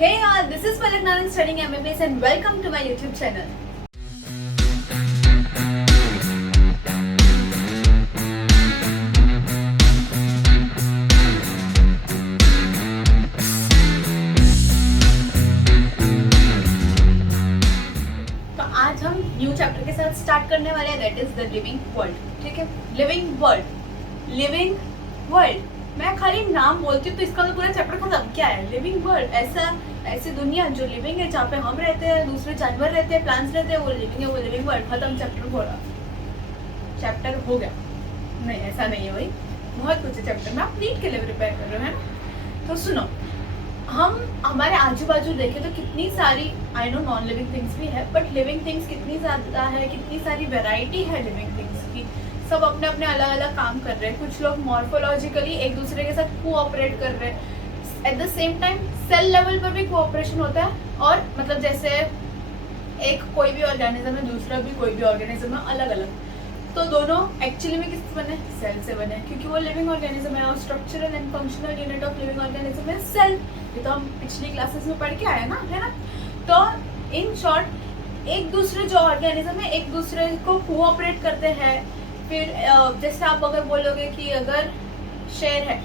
Hey all, this is Palak Naran studying MBBS and welcome to my YouTube channel. तो आज हम new chapter के साथ start करने वाले हैं, that is the living world. ठीक है, लिविंग वर्ल्ड. मैं खाली नाम बोलती हूँ तो इसका तो पूरा चैप्टर खत्म. क्या है लिविंग वर्ल्ड? ऐसी दुनिया जो लिविंग है, जहाँ पे हम रहते हैं, दूसरे जानवर रहते हैं, प्लांट्स रहते हैं, वो लिविंग है, वो लिविंग वर्ल्ड. खत्म, चैप्टर हो गया. नहीं, ऐसा नहीं है भाई, बहुत कुछ है चैप्टर में. आप नीट के लिए प्रिपेयर कर रहे हो, है ना? तो सुनो, हम हमारे आजू बाजू देखें तो कितनी सारी, I know non living things भी है, बट लिविंग थिंग्स कितनी ज़्यादा है, कितनी सारी वेराइटी है लिविंग थिंग्स की. सब अपने अपने अलग अलग काम कर रहे हैं. कुछ लोग मॉर्फोलॉजिकली एक दूसरे के साथ कोऑपरेट कर रहे हैं. At the same time cell level पर भी कोऑपरेशन होता है. और मतलब जैसे एक कोई भी ऑर्गेनिज्म है, दूसरा भी कोई भी ऑर्गेनिज्म है, अलग अलग. तो दोनों एक्चुअली में किससे बने? सेल से बने, क्योंकि वो लिविंग ऑर्गेनिज्म है. और structural and functional unit of living organism है सेल. ये तो हम पिछली क्लासेस में पढ़ के आए ना, है ना? तो इन शॉर्ट एक दूसरे जो ऑर्गेनिज्म है एक दूसरे को कोऑपरेट करते हैं. फिर जैसे आप अगर बोलोगे कि अगर शेर है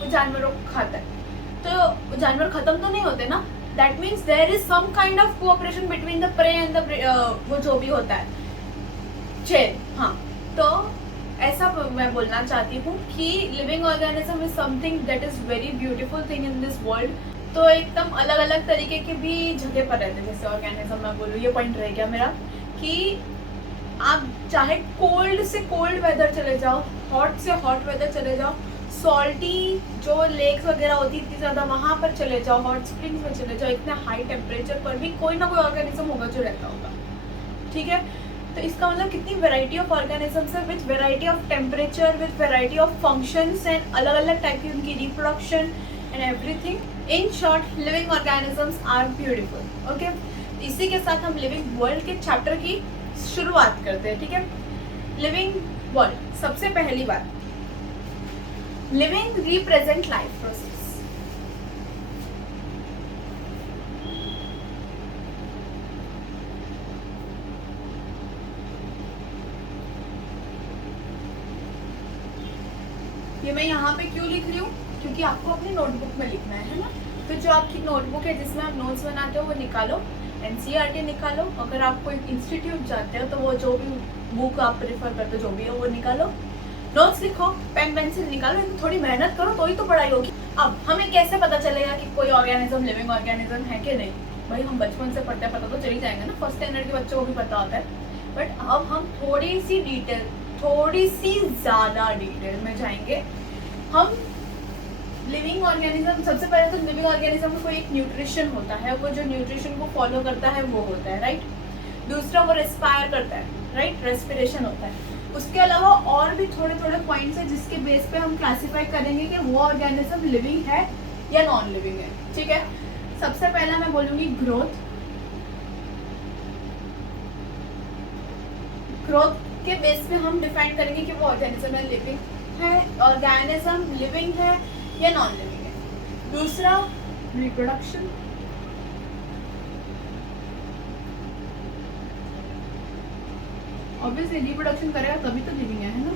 वो जानवरों को खाता है, तो जानवर खत्म तो नहीं होते ना. That means there is some kind of cooperation between the prey and the वो जो भी होता है शेर. हाँ, तो ऐसा मैं बोलना चाहती हूँ कि living organism is something that is very beautiful thing in this world. तो एकदम अलग अलग तरीके के भी जगह पर रहते हैं. जैसे ऑर्गेनिज्म मैं बोलूँ, ये पॉइंट रह गया मेरा, कि आप चाहे कोल्ड से कोल्ड वेदर चले जाओ, हॉट से हॉट वेदर चले जाओ, सॉल्टी जो लेक्स वगैरह होती है इतनी ज़्यादा, वहाँ पर चले जाओ, हॉट स्प्रिंग्स में चले जाओ, इतने हाई टेम्परेचर पर भी कोई ना कोई ऑर्गेनिज्म होगा जो रहता होगा. ठीक है, तो इसका मतलब कितनी वेराइटी ऑफ ऑर्गेनिजम्स है, with variety of temperature, with variety of functions and अलग अलग टाइप की उनकी reproduction and everything. In short living organisms are beautiful. Okay, इसी के साथ हम लिविंग वर्ल्ड के चैप्टर की शुरुआत करते हैं. ठीक है, लिविंग वर्ल्ड. सबसे पहली बात, लिविंग रिप्रेजेंट लाइफ प्रोसेस. ये मैं यहाँ पे क्यों लिख रही हूँ? क्योंकि आपको अपनी नोटबुक में लिखना है ना. तो जो आपकी नोटबुक है जिसमें आप नोट्स बनाते हो वो निकालो, एनसीईआरटी निकालो. अगर आप कोई इंस्टीट्यूट जाते हो तो वो जो भी बुक आप प्रेफर करते हो, जो भी है वो निकालो, नोट्स लिखो, पेन पेंसिल निकालो. थोड़ी मेहनत करो तो ही तो पढ़ाई होगी. अब हमें कैसे पता चलेगा कि कोई ऑर्गेनिज्म लिविंग ऑर्गेनिज्म है कि नहीं? भाई हम बचपन से पढ़ते हैं, पता तो चल ही जाएगा ना. फर्स्ट स्टैंडर्ड के बच्चों को भी पता होता है. बट अब हम थोड़ी सी ज़्यादा डिटेल में जाएंगे. हम लिविंग ऑर्गेनिज्म, सबसे पहले तो लिविंग ऑर्गेनिज्म में कोई एक न्यूट्रिशन होता है, वो जो न्यूट्रिशन को फॉलो करता है वो होता है, राइट. दूसरा वो रेस्पायर करता है, राइट, रेस्पिरेशन होता है. उसके अलावा और भी थोड़े थोड़े पॉइंट्स हैं जिसके बेस पे हम क्लासीफाई करेंगे कि वो ऑर्गेनिज्म लिविंग है या नॉन लिविंग है. ठीक है, सबसे पहला मैं बोलूँगी ग्रोथ. ग्रोथ के बेस पे हम डिफाइन करेंगे कि वो ऑर्गेनिज्म है लिविंग है, ऑर्गेनिज्म लिविंग है या नॉन लिविंग है. दूसरा रिप्रोडक्शन. ऑब्वियसली रिप्रोडक्शन करेगा तभी तो लिविंग है ना.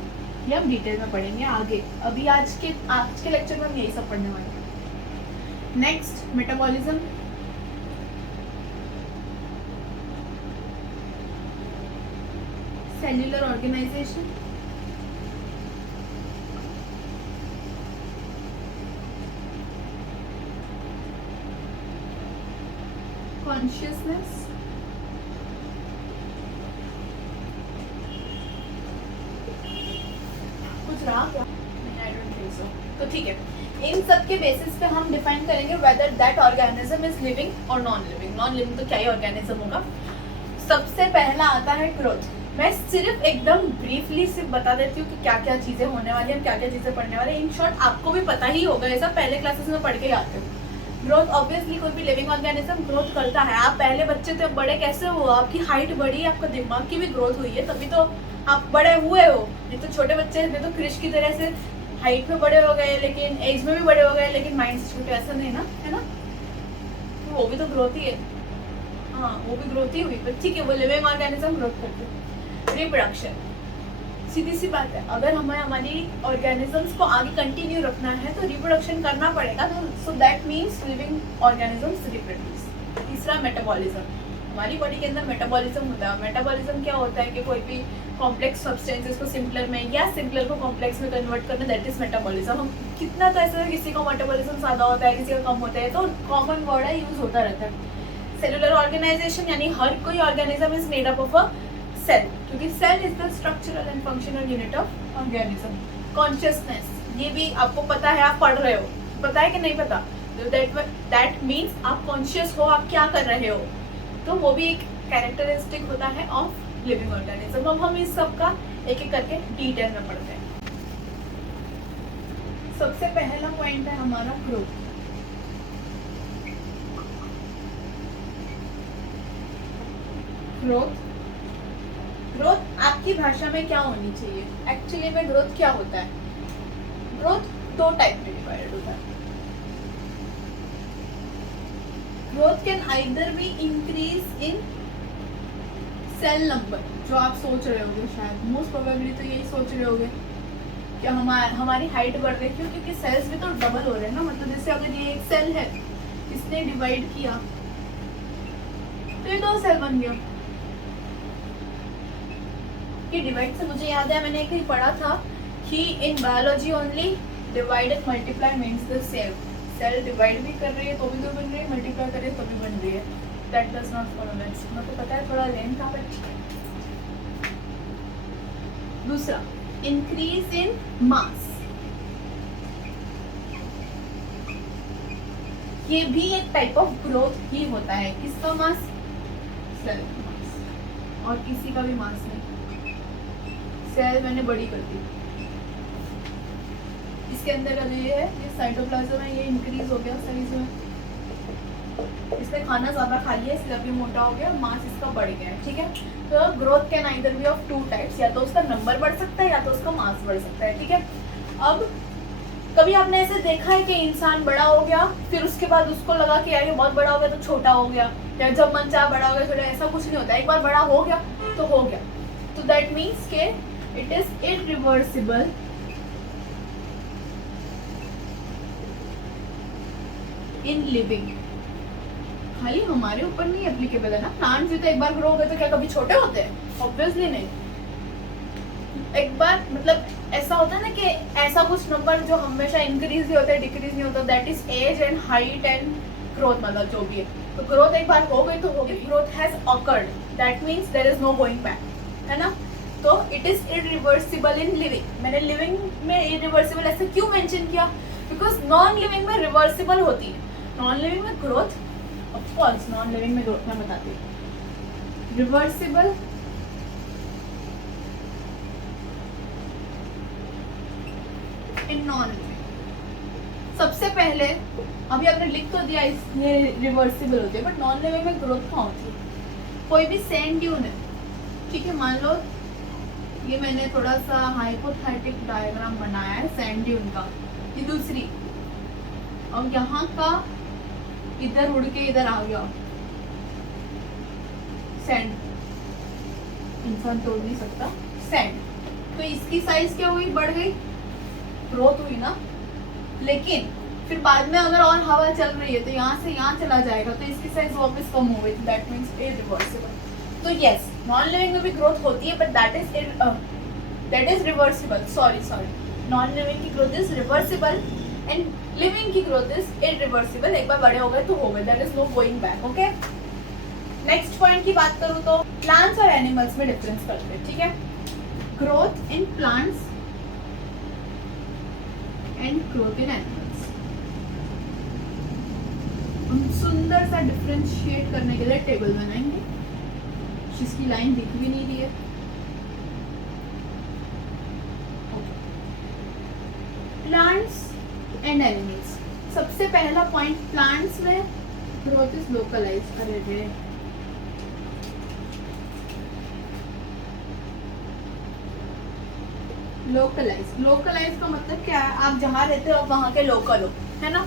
ये हम डिटेल में पढ़ेंगे आगे. अभी आज के लेक्चर में हम यही सब पढ़ने वाले हैं. Next metabolism. Cellular organisation. Consciousness. कुछ रहा क्या? I don't think so. तो ठीक है, इन सब के बेसिस पे हम डिफाइन करेंगे whether that organism is living और नॉन लिविंग. नॉन लिविंग तो क्या ही ऑर्गेनिज्म होगा. सबसे पहला आता है ग्रोथ. मैं सिर्फ एकदम ब्रीफली सिर्फ बता देती हूँ कि क्या क्या चीज़ें होने वाली हैं, क्या क्या चीज़ें पढ़ने वाले हैं. इन शॉर्ट आपको भी पता ही होगा, ऐसा पहले क्लासेस में पढ़ के आते हो. ग्रोथ, ऑब्वियसली कोई भी लिविंग ऑर्गेनिज्म ग्रोथ करता है. आप पहले बच्चे थे, बड़े कैसे हो? आपकी हाइट बढ़ी, आपका दिमाग की भी ग्रोथ हुई है, तभी तो आप बड़े हुए हो. ये तो छोटे बच्चे थे तो क्रिश की तरह से हाइट में बड़े हो गए, लेकिन एज में भी बड़े हो गए, लेकिन माइंड से छोटे, ऐसा नहीं ना, है ना. क्योंकि वो भी तो ग्रोथ ही है। हाँ, वो भी ग्रोथ ही हुई, पर ठीक है, वो लिविंग ऑर्गेनिज्म ग्रोथ करते हैं। रिप्रोडक्शन, सीधी सी बात है, अगर हमें हमारी ऑर्गेनिजम्स को आगे कंटिन्यू रखना है तो रिप्रोडक्शन करना पड़ेगा। तो सो that means living organisms reproduce. तीसरा, मेटाबॉलिज्म। हमारी बॉडी के अंदर मेटाबॉलिज्म होता है। मेटाबॉलिज्म क्या होता है कि कोई भी कॉम्प्लेक्स सब्सटेंसेस को सिंपलर में या सिंपलर को कॉम्प्लेक्स में कन्वर्ट करना, दैट इज मेटाबॉलिज्म। हम कितना तो ऐसा है, किसी का मेटाबॉलिज्म ज़्यादा होता है, किसी का कम होता है, तो कॉमन वर्ड है, यूज होता रहता है। सेलुलर ऑर्गेनाइजेशन, यानी हर कोई organism is made up of a cell, क्योंकि cell is the structural and functional unit of organism. Consciousness, ये भी आपको पता है, आप पढ़ रहे हो, पता है कि नहीं पता? दैट मीन्स आप कॉन्शियस हो, आप क्या कर रहे हो, तो वो भी एक कैरेक्टरिस्टिक होता है ऑफ लिविंग ऑर्गेनिज्म। अब हम इस सब का एक एक करके डिटेल में पढ़ते हैं। सबसे पहला पॉइंट है हमारा ग्रोथ। ग्रोथ आपकी भाषा में क्या होनी चाहिए? एक्चुअली में ग्रोथ क्या होता है? ग्रोथ दो टाइप में डिवाइड होता है। Growth can either be increase in cell number, जो आप सोच रहे होगे, शायद मोस्ट प्रोबेबली तो यही सोच रहे होगे कि हमारी हाइट बढ़ रही है। क्यों? क्योंकि सेल्स भी तो डबल हो रहे हैं ना। मतलब जैसे अगर ये एक सेल है, इसने डिवाइड किया तो ये दो सेल बन गया। कि डिवाइड से मुझे याद है, मैंने एक ही पढ़ा था कि in biology only divide and multiply means the same. Cell divide भी कर रही है तो भी तो बन रही है, मल्टीप्लाई कर रही है तो भी बन रही है। That does not follow that's. मेरे को पता है थोड़ा लेंथ था, बट दूसरा, इंक्रीज इन मास। ये भी एक टाइप ऑफ ग्रोथ ही होता है। किसका मास? सेल का मास, और किसी का भी मास नहीं। सेल मैंने बड़ी कर दी, इसके अंदर का ये है, ये साइटोप्लाज्म है, ये इंक्रीज हो गया साइज में, इसने खाना ज्यादा खा लिया इसलिए अभी मोटा हो गया, मास इसका बढ़ गया है। ठीक है, तो growth can either be of two types, या तो उसका नंबर बढ़ सकता है या तो उसका मास बढ़ सकता है। ठीक है, अब कभी आपने ऐसे देखा है कि इंसान बड़ा हो गया, फिर उसके बाद उसको लगा कि यार ये बहुत बड़ा हो गया तो छोटा हो गया, या जब मन चाहा बड़ा हो गया छोटा? ऐसा कुछ नहीं होता, एक बार बड़ा हो गया तो हो गया। तो दैट मीन्स के it is irreversible in living. खाली हमारे ऊपर नहीं एप्लीकेबल है ना, प्लांट्स भी तो एक बार ग्रो हो गए तो क्या कभी छोटे होते हैं? ऑब्वियसली नहीं। एक बार मतलब ऐसा होता है ना कि ऐसा कुछ नंबर जो हमेशा इंक्रीज ही होता है, डिक्रीज नहीं होता, that is age and height and growth, मतलब जो भी है। तो ग्रोथ एक बार हो गई तो हो गई, growth has occurred, that means there is no going back, है ना। तो it is irreversible in living. मैंने लिविंग में इरिवर्सिबल ऐसे क्यों मेंशन किया? बिकॉज नॉन लिविंग में रिवर्सिबल होती है। नॉन लिविंग में growth, of course non living में ग्रोथ मैं बताती हूँ, रिवर्सिबल इन नॉन लिविंग। सबसे पहले अभी आपने लिख तो दिया ये रिवर्सिबल होती है, बट नॉन लिविंग में ग्रोथ कहाँ होती है? कोई भी सैंड ड्यून है, ठीक है, मान लो ये मैंने थोड़ा सा हाइपोथेटिक डायग्राम बनाया है सैंड ड्यून का, ये दूसरी, और यहाँ का इधर उड़ के इधर आ गया सैंड, इंसान तोड़ नहीं सकता सैंड, तो इसकी साइज क्या हुई? बढ़ गई, ग्रोथ हुई ना। लेकिन फिर बाद में अगर और हवा चल रही है तो यहाँ से यहाँ चला जाएगा, तो इसकी साइज वापस कम हो गई, दैट मीन्स इरिवर्सिबल। तो यस, नॉन लिविंग में भी ग्रोथ होती है, but that is reversible. Sorry, non living की growth is reversible and living की ग्रोथ इज इरिवर्सिबल। एक बार बड़े हो गए तो हो गए, that is no going back. Okay, next point की बात करूँ तो प्लांट्स और एनिमल्स में डिफरेंस करते हैं। ठीक है, growth in plants and growth in animals. हम सुंदर सा डिफरेंशिएट करने के लिए टेबल बनाएंगे, जिसकी लाइन दिख भी नहीं रही है। Plants and animals. सबसे पहला पॉइंट, प्लांट्स में ग्रोथ इज लोकलाइज। अरे रे, लोकलाइज का मतलब क्या है? आप जहाँ रहते हो आप वहाँ के लोकल हो, है ना।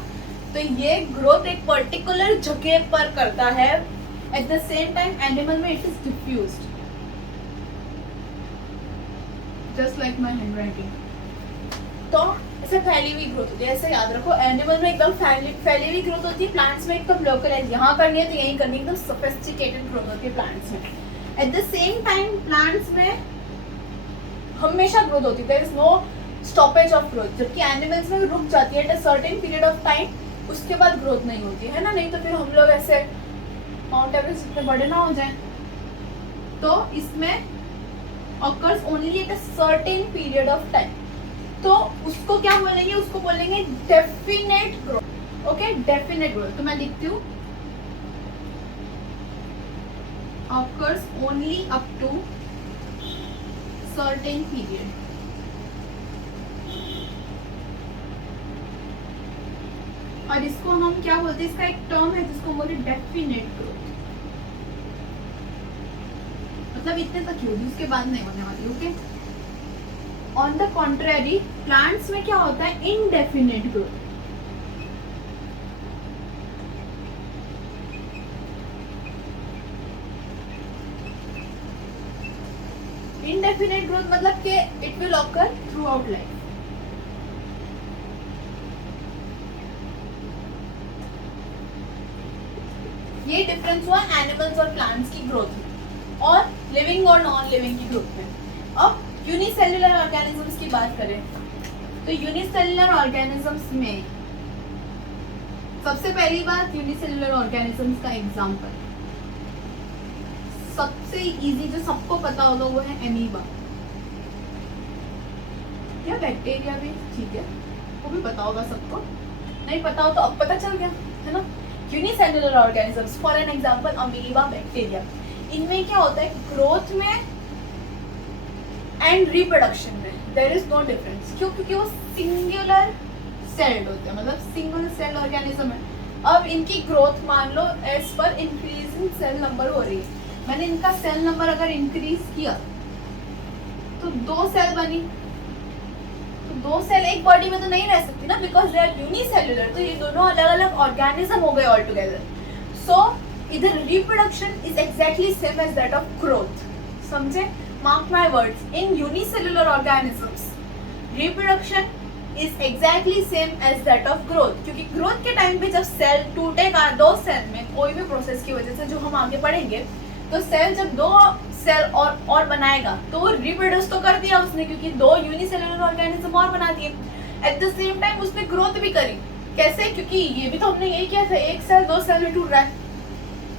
तो ये ग्रोथ एक पर्टिकुलर जगह पर करता है, at the same time animal में it is diffused, just like my handwriting. तो ऐसे फैली हुई ग्रोथ होती है, ऐसे याद रखो। एनिमल में एकदम फैली हुई ग्रोथ होती है, प्लांट्स में एकदम लोकलाइज, यहाँ करनी है तो यहीं करनी है, एकदम सोफिस्टिकेटेड ग्रोथ होती है प्लांट्स में। At the same time plants में हमेशा ग्रोथ होती है, there is no stoppage of growth, जबकि एनिमल्स में रुक जाती है at a certain period of time, उसके बाद ग्रोथ नहीं होती है ना। नहीं तो फिर हम लोग ऐसे माउंट एवरेस्ट इतने बड़े ना हो जाएं। तो इसमें occurs only at a certain period of time, तो उसको क्या बोलेंगे, उसको बोलेंगे definite growth. Okay, definite growth. तो मैं लिखती हूँ occurs only up to certain period। और इसको हम क्या बोलते हैं, इसका एक टर्म है जिसको हम बोलते हैं डेफिनेट ग्रोथ, मतलब इतने तक ही होगी, उसके बाद नहीं होने वाली। Okay, on the contrary plants में क्या होता है, इनडेफिनेट ग्रोथ। इनडेफिनेट ग्रोथ मतलब कि it will occur through out life. ये डिफरेंस हुआ एनिमल्स और प्लांट्स की ग्रोथ में और लिविंग और नॉन लिविंग की ग्रोथ में। अब यूनिसेल्युलर ऑर्गेनिजम्स की बात करें तो यूनिसेल्युलर ऑर्गेनिजम्स में सबसे पहली बात, यूनिसेल्युलर ऑर्गेनिजम्स का एग्जांपल सबसे इजी जो सबको पता होगा वो है एमीबा या बैक्टीरिया भी, ठीक है, वो भी पता होगा सबको। नहीं पता हो तो अब पता चल गया, है ना। Unicellular organisms, for an example amoeba, bacteria, इनमें क्या होता है, ग्रोथ में एंड रिप्रोडक्शन में देयर इज नो डिफरेंस। क्यों? क्योंकि वो सिंगुलर सेल्ड होते हैं, मतलब सिंगल सेल ऑर्गेनिज्म है। अब इनकी ग्रोथ मान लो as per increasing cell number हो रही है, मैंने इनका सेल नंबर अगर इंक्रीज किया तो 2 सेल बनी, तो 2 सेल एक बॉडी में तो नहीं रह सकती ना, बिकॉज दे आर यूनिसेल्युलर, तो ये दोनों अलग अलग ऑर्गेनिज्म हो गए ऑल टुगेदर। सो इधर reproduction is exactly same as that of growth. समझे? Mark my words, in unicellular organisms reproduction is exactly same as that of growth, क्योंकि ग्रोथ के टाइम पे जब सेल टूटेगा 2 सेल में कोई भी प्रोसेस की वजह से, जो हम आगे पढ़ेंगे, तो सेल जब 2 सेल और बनाएगा तो वो रिप्रोड्यूस तो कर दिया उसने, क्योंकि 2 यूनिसेल्युलर ऑर्गेनिज्म और बना दिए। एट द सेम टाइम उसने ग्रोथ भी करी। कैसे? क्योंकि ये भी तो हमने यही किया था, एक सेल 2 सेल में टूट रहा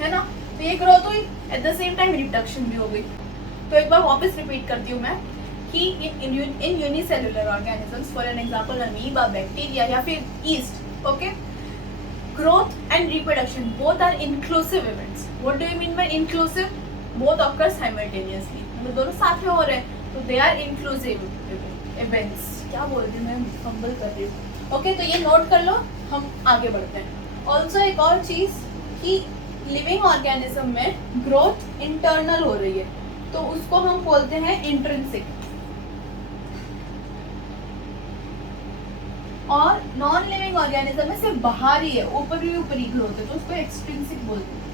है ना, तो ये ग्रोथ हुई, eight the same time reproduction भी हो गई। तो एक बार वापस रिपीट करती हूँ मैं कि इन unicellular organisms, for an example amoeba, bacteria या फिर yeast, okay, growth and reproduction both are inclusive events. What do you mean by inclusive? Both occur simultaneously, मतलब दोनों साथ में हो रहे हैं, तो they are inclusive events। क्या बोल रही हूँ मैं, फंबल कर रही हूँ। ओके, तो ये नोट कर लो, हम आगे बढ़ते हैं। ऑल्सो एक और चीज़ कि लिविंग ऑर्गेनिज्म में ग्रोथ इंटरनल हो रही है, तो उसको हम बोलते हैं इंट्रिंसिक, और नॉन लिविंग ऑर्गेनिज्म में सिर्फ बाहरी है, ऊपरी ग्रोथ है, तो उसको एक्सट्रिंसिक बोलते हैं।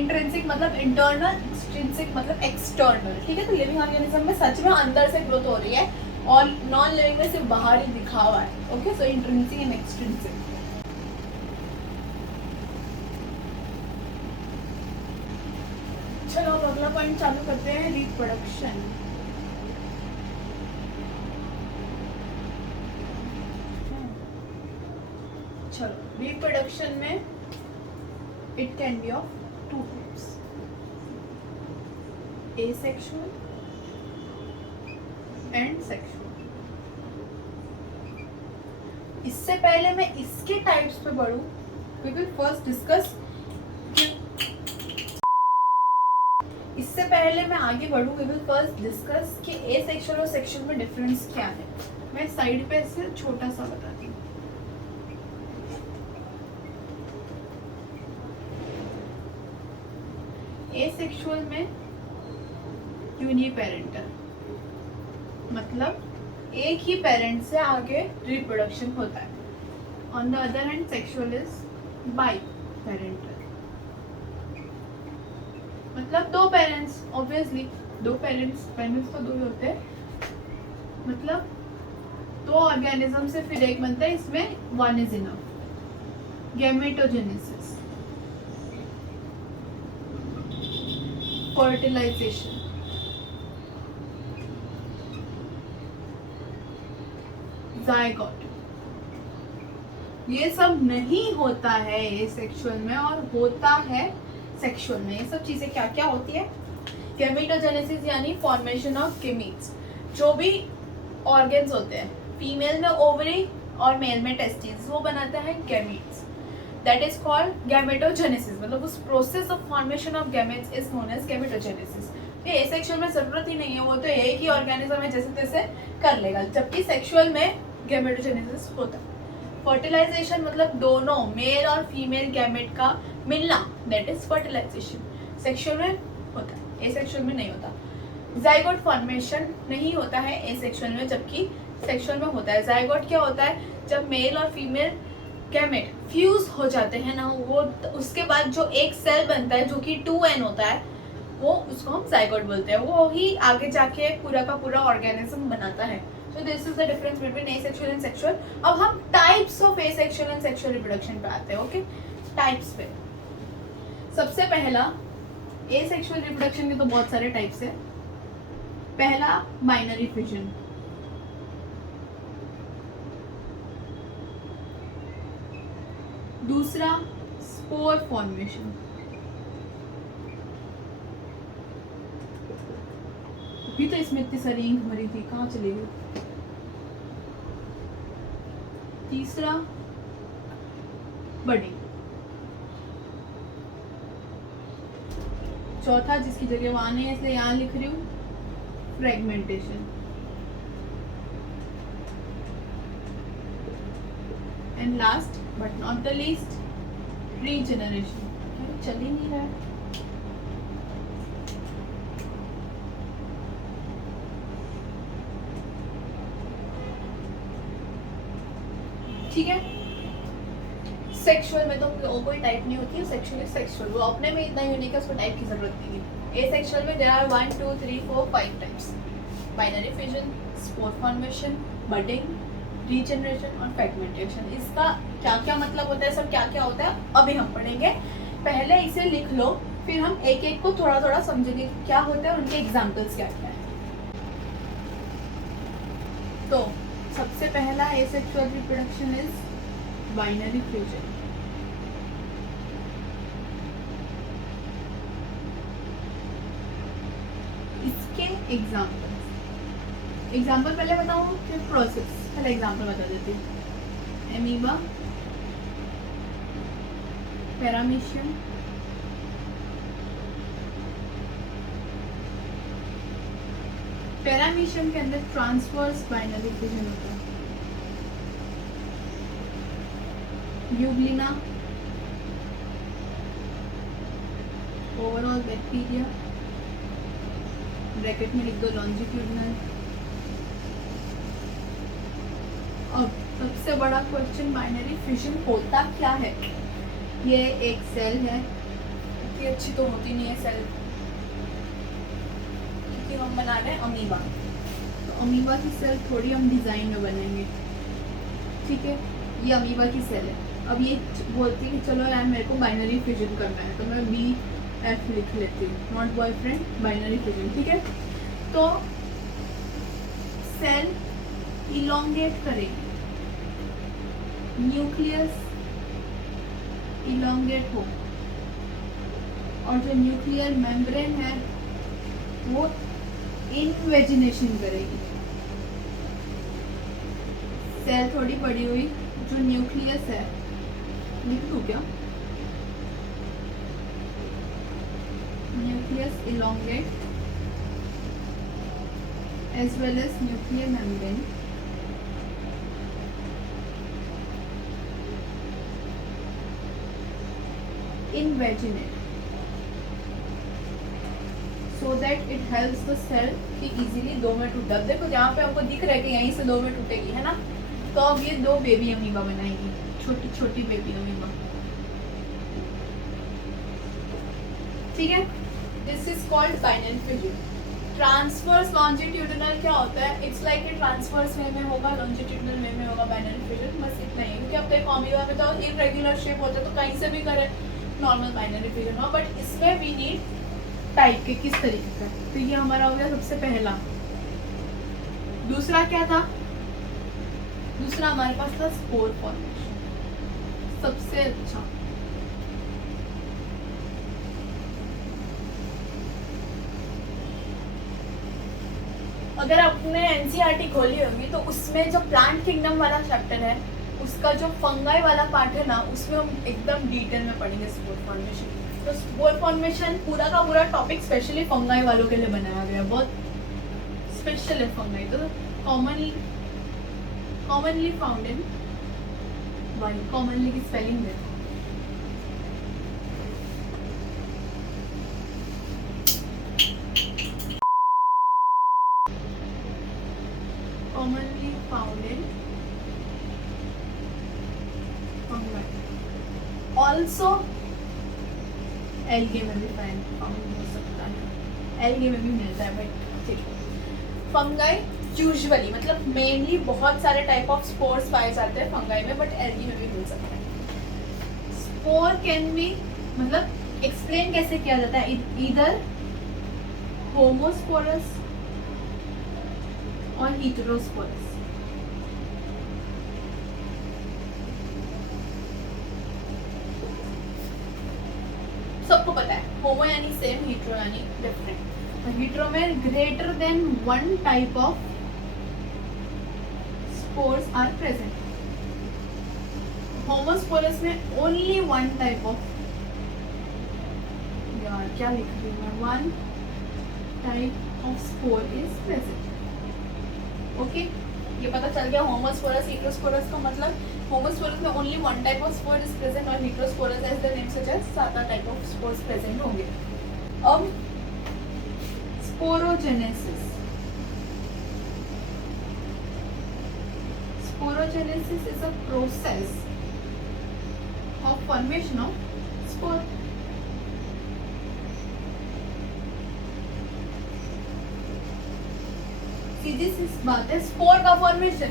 इंट्रिंसिक मतलब इंटरनल, एक्सट्रिंसिक मतलब एक्सटर्नल, ठीक है। तो लिविंग ऑर्गेनिज्म में सच में अंदर से ग्रोथ हो रही है और नॉन लिविंग में सिर्फ बाहरी दिखावा है। Okay, so intrinsic and extrinsic. चलो अब अगला पॉइंट चालू करते हैं, रिप्रोडक्शन। चलो, रिप्रोडक्शन में it can be of 2 types, asexual and sexual. इससे पहले मैं इसके टाइप्स पे बढ़ूं, वी विल फर्स्ट डिस्कस, इससे पहले मैं आगे बढ़ूं, वी विल फर्स्ट डिस्कस कि एसेक्सुअल और सेक्सुअल में डिफरेंस क्या है। मैं साइड पे से छोटा सा बताती हूँ। एसेक्सुअल में यूनिपेरेंटल, मतलब एक ही पेरेंट से आगे रिप्रोडक्शन होता है। On the other hand, sexual is biparental. मतलब दो पेरेंट्स, ऑब्वियसली दो पेरेंट्स तो दो ही होते हैं, मतलब दो ऑर्गेनिज्म से फिर एक बनता है, इसमें one is enough. Gametogenesis, fertilisation, zygote, ये सब नहीं होता है एसेक्सुअल में और होता है सेक्सुअल में. ये सब चीजें क्या क्या होती है? गैमेटोजेनेसिस यानी फॉर्मेशन ऑफ गैमीट्स. जो भी ऑर्गन्स होते हैं, फीमेल में ओवरी और मेल में टेस्टिस, वो बनाता है gametes. That is called gametogenesis. मतलब उस process of formation of gametes is known as gametogenesis. ये एसेक्सुअल में जरूरत ही नहीं है, वो तो एक ही ऑर्गेनिज्म है, जैसे तैसे कर लेगा. जबकि सेक्सुअल में गैमेटोजेनेसिस होता है. फर्टिलाइजेशन मतलब दोनों मेल और फीमेल गैमेट का मिलना, दैट इज फर्टिलाइजेशन. सेक्सुअल में होता है, एसेक्सुअल में नहीं होता. जाइगोट फॉर्मेशन नहीं होता है एसेक्सुअल में, जबकि सेक्सुअल में होता है. जाइगोट क्या होता है? जब मेल और फीमेल गैमेट फ्यूज हो जाते हैं ना, वो उसके बाद जो एक सेल बनता है जो कि 2n होता है, वो उसको हम जाइगोट बोलते हैं. वो ही आगे जाके पूरा का पूरा ऑर्गेनिज्म बनाता है. So this is the difference between asexual and sexual. अब हम types of asexual and sexual reproduction पे आते हैं. ओके, टाइप्स पे. सबसे पहला, asexual reproduction के तो बहुत सारे टाइप्स है. पहला बाइनरी फिजन. दूसरा स्पोर फॉर्मेशन. अभी तो इसमें इतनी सारी इंक भरी थी, कहाँ चली गई? तीसरा बडिंग. चौथा, जिसकी जगह वहां नहीं है इसलिए यहाँ लिख रही हूँ, fragmentation. And last but not the least, regeneration. चल ही नहीं रहा है. ठीक है. सेक्सुअल में तो कोई टाइप नहीं होती है. सेक्सुअल सेक्सुअल, वो अपने में इतना यूनिक है, उसको टाइप की जरूरत नहीं है. एसेक्सुअल में there are 1 2 3 4 5 types. Binary fission, spore formation, budding, regeneration और फ्रेगमेंटेशन. इसका क्या क्या मतलब होता है, सब क्या क्या होता है, अभी हम पढ़ेंगे. पहले इसे लिख लो, फिर हम एक एक को थोड़ा थोड़ा समझेंगे क्या होता है, उनके एग्जाम्पल्स क्या क्या है. तो सबसे पहला asexual reproduction is binary fusion. इसके एग्जाम्पल पहले बताऊं फिर प्रोसेस. पहले एग्जाम्पल बता देती हूँ. एमीबा, पैरामीशियम, पैरामीशियम के अंदर ट्रांसवर्स बाइनरी फिजन होता है. यूग्लिना, ओवरऑल बैक्टीरिया, ब्रैकेट में लिख दो लॉन्जिट्यूडिनल. अब सबसे बड़ा क्वेश्चन, बाइनरी फिजन होता क्या है? ये एक सेल है, इतनी अच्छी तो होती नहीं है सेल, हम बना रहे हैं अमीबा. तो अमीबा की सेल थोड़ी हम डिजाइन में बनाएंगे. ठीक है, ये अमीबा की सेल है. अब ये बोलती है कि चलो यार मेरे को बाइनरी फिजन करना है, तो मैं BF लिख लेती हूँ, नॉट बॉयफ्रेंड, बाइनरी फिजन. ठीक है, तो सेल इलोंगेट करेगी, न्यूक्लियस इलोंगेट हो, और जो न्यूक्लियर मेम्ब्रेन है वो इनवेजिनेशन करेगी. सेल थोड़ी बड़ी हुई, जो न्यूक्लियस है, लिख दूं क्या? Nucleus elongate as well as nuclear membrane invaginate so that it helps the cell कि easily दो में टूटा. देखो जहाँ पे हमको दिख रहा है कि यहीं से दो में टूटेगी, है ना. तो अब ये दो बेबी अमीबा बनाएगी. छोटी छोटी बेबी अमीबा, ठीक है। This is called binary fission. Transverse longitudinal क्या होता है? इट्स लाइक ए ट्रांसवर्स वे में होगा, लॉन्जिट्यूडिनल वे में होगा बाइनरी फिजन, बस इतना ही। क्योंकि अब तक अमीबा में तो इरेगुलर शेप होता है तो कहीं से भी करें नॉर्मल बाइनरी फिजन हो, बट इसमें वी नीड टाइप के किस तरीके का। तो ये हमारा हो गया सबसे पहला। दूसरा क्या था? दूसरा हमारे पास था स्पोर फॉर्मेशन, सबसे अच्छा। अगर आपने एनसीईआरटी खोली होगी तो उसमें जो प्लांट किंगडम वाला चैप्टर है, उसका जो फंगाई वाला पार्ट है ना, उसमें हम एकदम डिटेल में पढ़ेंगे स्पोर फॉर्मेशन। तो स्पोर फॉर्मेशन पूरा का पूरा टॉपिक स्पेशली फंगाई वालों के लिए बनाया गया, बहुत स्पेशल है फंगाई। तो commonly found in wild, commonly की स्पेलिंग है commonly found in fungi. Also algae में भी फाउंड हो सकता है, एल्गे में भी मिलता है भाई, ठीक है। फंगाई यूजुअली मतलब मेनली बहुत सारे टाइप ऑफ स्पोर्स पाए जाते हैं फंगाई में, बट एल्गी में भी मिल सकता है। स्पोर कैन बी मतलब एक्सप्लेन कैसे किया जाता है? इधर होमोस्पोरस और हेटेरोस्पोरस। सबको पता है होमो यानी सेम, हेटेरो यानी डिफरेंट। हेटेरो में greater than one type of spores are present. Homosporous में ओनली वन टाइप ऑफ, यार क्या लिख रही हूँ मैं, one type of spore is present. Okay, ये पता चल गया होमोस्पोरस हेटेरोस्पोरस का मतलब। होमोस्पोरस में only one type of spore is present और heterosporous as the name suggest 7 type of spores present होंगे। अब sporogenesis. Sporogenesis is a process of formation of spore. सीधी सी बात है, स्पोर का फॉर्मेशन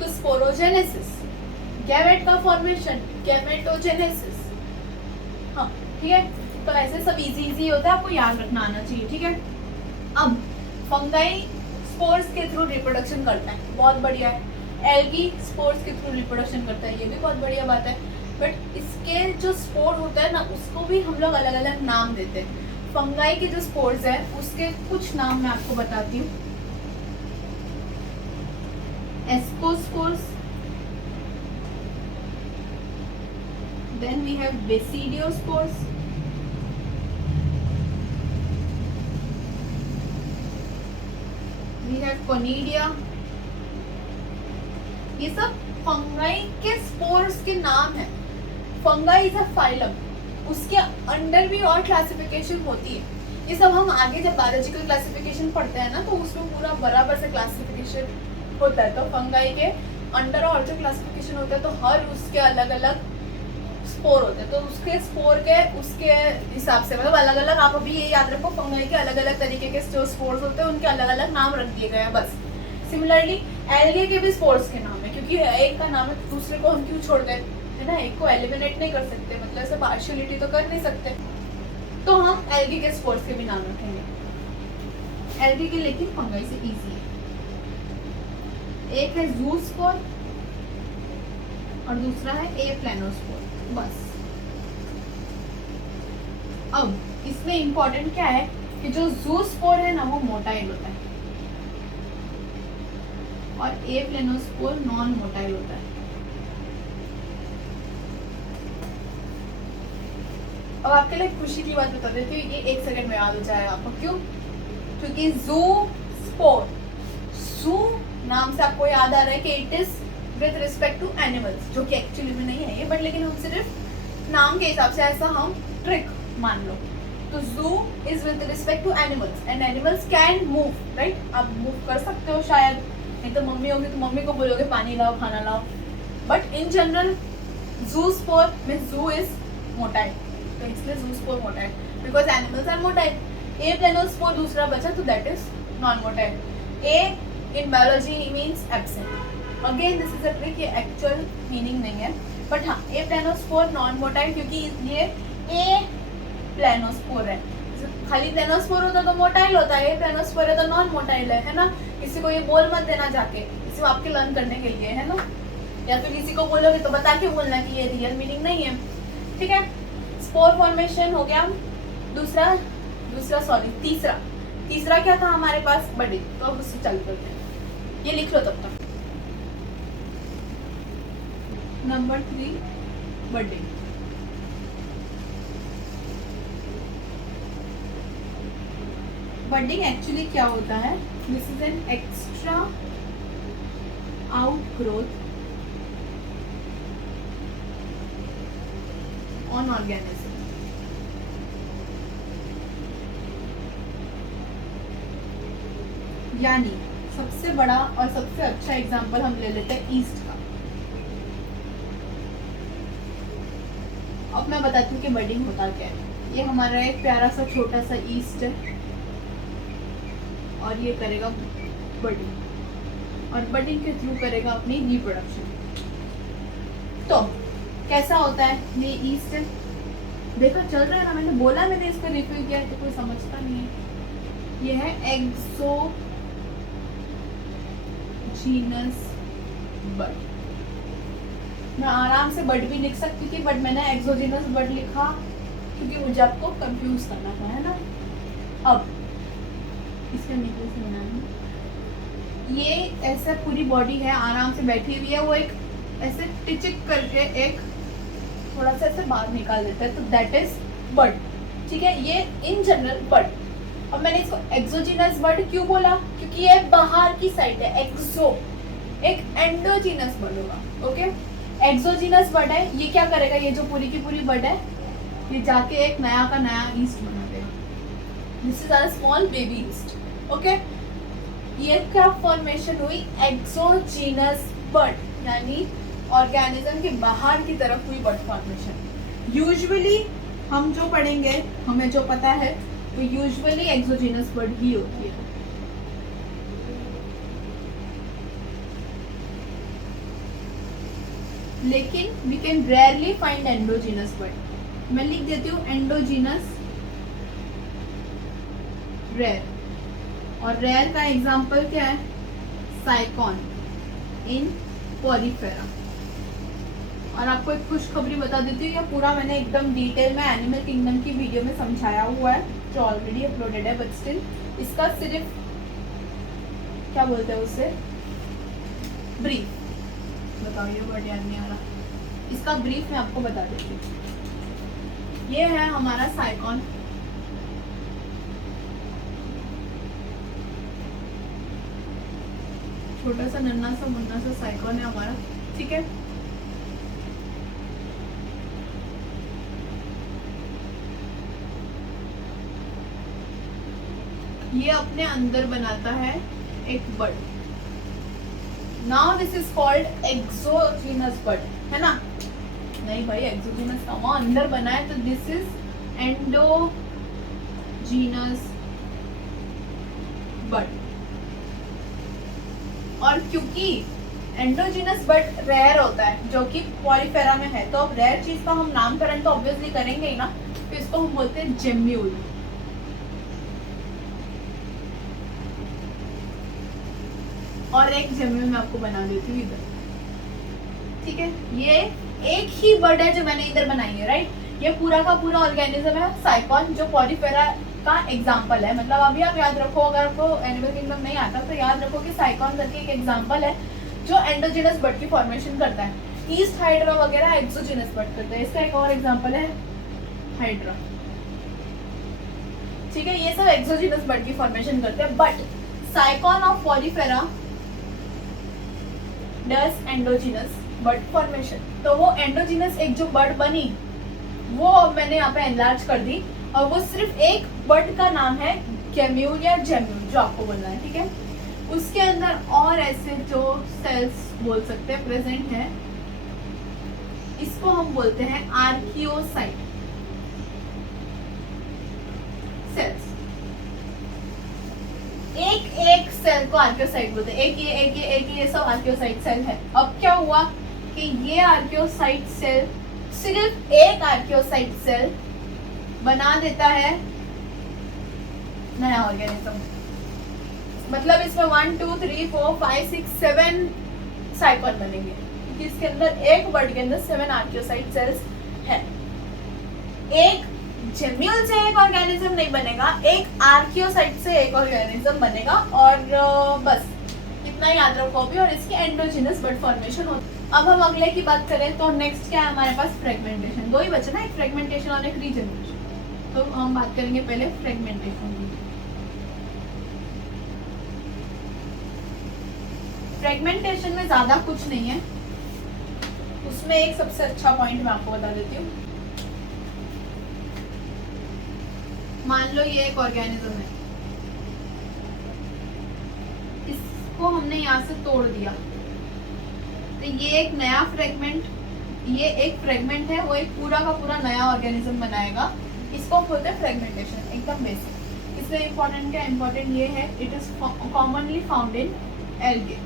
तो स्पोरोजेनेसिस, गैमेट का फॉर्मेशन गैमेटोजेनेसिस। हाँ ठीक है, तो ऐसे सब इजी होता है, आपको याद रखना आना चाहिए, ठीक है। अब फंगाई स्पोर्स के थ्रू रिप्रोडक्शन करता है, बहुत बढ़िया है। एल्गी स्पोर्स के थ्रू रिप्रोडक्शन करता है, ये भी बहुत बढ़िया बात है। बट इसके जो स्पोर होता है ना, उसको भी हम लोग अलग अलग नाम देते हैं। फंगाई के जो स्पोर्स है उसके कुछ नाम मैं आपको बताती हूँ। Ascospores, then we have Basidiospores, we have Conidia। ये सब फंगाई के स्पोर्स के नाम है। फंगाई इज अ फाइलम, उसके अंडर भी और क्लासिफिकेशन होती है। ये सब हम आगे जब बायोलॉजिकल क्लासिफिकेशन पढ़ते हैं ना, तो उसमें पूरा बराबर से क्लासिफिकेशन होता है। तो फंगाई के अंडर और जो क्लासिफिकेशन होता है, तो हर उसके अलग अलग स्पोर होते हैं, तो उसके स्पोर के उसके हिसाब से मतलब अलग अलग। आप अभी ये याद रखो, फंगाई के अलग अलग तरीके के जो स्पोर्स होते हैं उनके अलग अलग नाम रख दिए गए हैं बस। सिमिलरली एल्गे के भी स्पोर्स के नाम है, क्योंकि एक का नाम है तो दूसरे को हम क्यों छोड़ दें, है ना। एक को एलिमिनेट नहीं कर सकते, मतलब ऐसे पार्शियलिटी तो कर नहीं सकते, तो हम एल्गे के स्पोर्स के भी नाम रखेंगे। एल्गे के लेकिन फंगाई से इजी है। एक है ज़ूस्पोर और दूसरा है ए प्लेनोस्पोर, बस। अब इसमें इंपॉर्टेंट क्या है कि जो ज़ूस्पोर है ना, वो मोटाइल होता है और ए प्लेनोस्पोर नॉन मोटाइल होता है। अब आपके लिए खुशी की बात बता देती हूँ, ये 1 सेकंड में याद हो जाएगा आपको। क्यों? क्योंकि ज़ूस्पोर, ज़ू नाम से आपको याद आ रहा है कि it is with respect to animals, जो कि एक्चुअली में नहीं है ये, बट लेकिन हम सिर्फ नाम के हिसाब से ऐसा हम ट्रिक मान लो। तो zoo is with respect to animals and animals can move, right. आप मूव कर सकते हो शायद, नहीं तो मम्मी होगी तो मम्मी को बोलोगे पानी लाओ, खाना लाओ, but in general zoospore means zoo is motile, तो इसलिए zoospore motile because animals are motile. A planospore दूसरा बचा तो that is non motile. A in biology means absent. Again this is a trick, ये एक्चुअल मीनिंग नहीं है but हाँ ए प्लेनोस्पोर non motile क्योंकि ये ए प्लेनोस्पोर है. खाली प्लेनोस्पोर होता तो मोटाइल होता है, ए प्लेनोस्पोर है तो नॉन मोटाइल है ना. किसी को ये बोल मत देना जाके, सिर्फ आपके लर्न करने के लिए है ना. या फिर किसी को बोलोगे तो बता के बोलना कि ये रियल मीनिंग नहीं है. ठीक है, स्पोर फॉर्मेशन हो गया. दूसरा सॉरी तीसरा क्या था हमारे पास, बडिंग. तो अब उससे चालू करते हैं, ये लिख लो तब तक. Number 3 budding. बडिंग एक्चुअली क्या होता है, this is an extra outgrowth on organism. यानी सबसे बड़ा और सबसे अच्छा एग्जांपल हम ले लेते हैं ईस्ट का. अब मैं बताती हूँ कि बडिंग होता क्या है. ये हमारा एक प्यारा सा छोटा सा ईस्ट है और ये करेगा बडिंग और बडिंग के थ्रू करेगा अपनी रिप्रोडक्शन. तो कैसा होता है ये ईस्ट है, देखा चल रहा है ना, मैंने बोला, मैंने इसको रिव्यू किया तो कोई समझता नहीं है. ये है एक्सोजीनस बड. मैं आराम से बड भी लिख सकती थी बट मैंने एक्सोजीनस बड लिखा क्योंकि मुझे आपको कंफ्यूज करना था, है ना. अब इसका निकल से बनाना, ये ऐसा पूरी बॉडी है, आराम से बैठी हुई है. वो एक ऐसे टिचिक करके एक थोड़ा सा ऐसे बाहर निकाल देता है, तो दैट इज बड. ठीक है, ये इन जनरल बड. अब मैंने इसको एक्सोजीनस बड क्यों बोला, क्योंकि ये बाहर की साइड है. एक्सो एक एंडोजीनस बड होगा. ओके, एक्सोजीनस बड है. ये क्या करेगा, ये जो पूरी की पूरी बड है ये जाके एक नया का नया ईस्ट बना देगा. This is a small baby east. Okay, ये क्या फॉर्मेशन हुई, एक्सोजीनस बड, यानी ऑर्गेनिज्म के बाहर की तरफ हुई बड फॉर्मेशन. यूजुअली हम जो पढ़ेंगे, हमें जो पता है, तो यूजुअली एक्सोजीनस बड ही होती है. लेकिन we can rarely find endogenous bud. मैं लिख देती हूँ एंडोजीनस रेयर. और रेयर का एग्जांपल क्या है, साइकॉन इन पोरिफेरा. और आपको एक खुशखबरी बता देती हूँ, ये पूरा मैंने एकदम डिटेल में एनिमल किंगडम की वीडियो में समझाया हुआ है जो ऑलरेडी अपलोडेड है, बट स्टिल इसका सिर्फ क्या बोलते हैं उसे, ब्रीफ. बताओ, ये वर्ड याद नहीं आ रहा, इसका ब्रीफ मैं आपको बता देती हूँ. ये है हमारा साइकॉन. छोटा सा नन्ना सा मुन्ना सा साइकॉन है हमारा. ठीक है, ये अपने अंदर बनाता है एक bud. Now this is called exogenous bud, है ना. नहीं भाई, एक्सोजीनस का वहां अंदर बना है, तो दिस इज एंडोजीनस बड. और क्योंकि एंडोजीनस बड रेयर होता है जो कि पॉलीफेरा में है, तो अब रेयर चीज का हम नामकरण तो ऑब्वियसली करेंगे ही ना, तो इसको हम बोलते हैं जेम्यूल. और एक जेम्यूल मैं आपको बना देती हूँ इधर. ठीक है, ये एक ही बर्ड है जो मैंने इधर बनाई है, राइट. ये पूरा का पूरा ऑर्गेनिज्म है साइकॉन, जो पॉलीफेरा का एग्जाम्पल है. मतलब अभी आप याद रखो, अगर आपको एनिमल किंगडम नहीं आता तो याद रखो कि साइकॉन करके एक एग्जाम्पल है जो एंडोजीनस बर्ड की फॉर्मेशन करता है. ईस्ट हाइड्रा वगैरह एक्सोजीनस बर्ड करता है. इसका एक और एग्जाम्पल है हाइड्रा. ठीक है, ये सब एक्सोजीनस बर्ड की फॉर्मेशन करते हैं, but साइकॉन of Porifera does endogenous bud formation. तो वो एंडोजीनस एक जो बर्ड बनी वो मैंने यहाँ पे एनलार्ज कर दी, और वो सिर्फ एक बर्ड का नाम है गेम्यूल या जेम्यूल, जो आपको बोलना है. ठीक है, उसके अंदर और ऐसे जो सेल्स बोल सकते हैं प्रेजेंट है इसको हम बोलते हैं आर्कियोसाइट सेल्स। एक एक सेल को आर्कियोसाइट बोलते हैं, एक ये सब आर्कियोसाइट सेल है। अब क्या हुआ कि ये आर्कियोसाइट सेल सिर्फ एक आर्कियोसाइट सेल बना देता है नया ऑर्गेनिज्म। मतलब इसमें 1 2 3 4 5 6 7 साइकल बनेंगे, क्योंकि इसके अंदर एक वर्ड के अंदर 7 आर्कियोसाइट सेल्स है। एक जेम्यूल से एक ऑर्गेनिज्म नहीं बनेगा, एक आर्कियोसाइट से एक ऑर्गेनिज्म बनेगा, और बस इतना याद रखो भी। और इसकी एंडोजिनस बड फॉर्मेशन होती है। अब हम अगले की बात करें तो नेक्स्ट क्या है हमारे पास, फ्रेगमेंटेशन। दो ही बचे ना, एक फ्रेगमेंटेशन और एक रीजनरेशन। तो हम बात करेंगे पहले फ्रेगमेंटेशन की। फ्रेगमेंटेशन में ज्यादा कुछ नहीं है, उसमें एक सबसे अच्छा पॉइंट मैं आपको बता देती हूँ। मान लो ये एक ऑर्गेनिज्म है, इसको हमने यहाँ से तोड़ दिया, तो ये एक नया फ्रेगमेंट, ये एक फ्रेगमेंट है, वो एक पूरा का पूरा नया ऑर्गेनिज्म बनाएगा। इसको हम बोलते हैं फ्रेगमेंटेशन, एकदम बेसिक। इसमें इम्पोर्टेंट क्या, इम्पोर्टेंट ये है, it is commonly found in algae.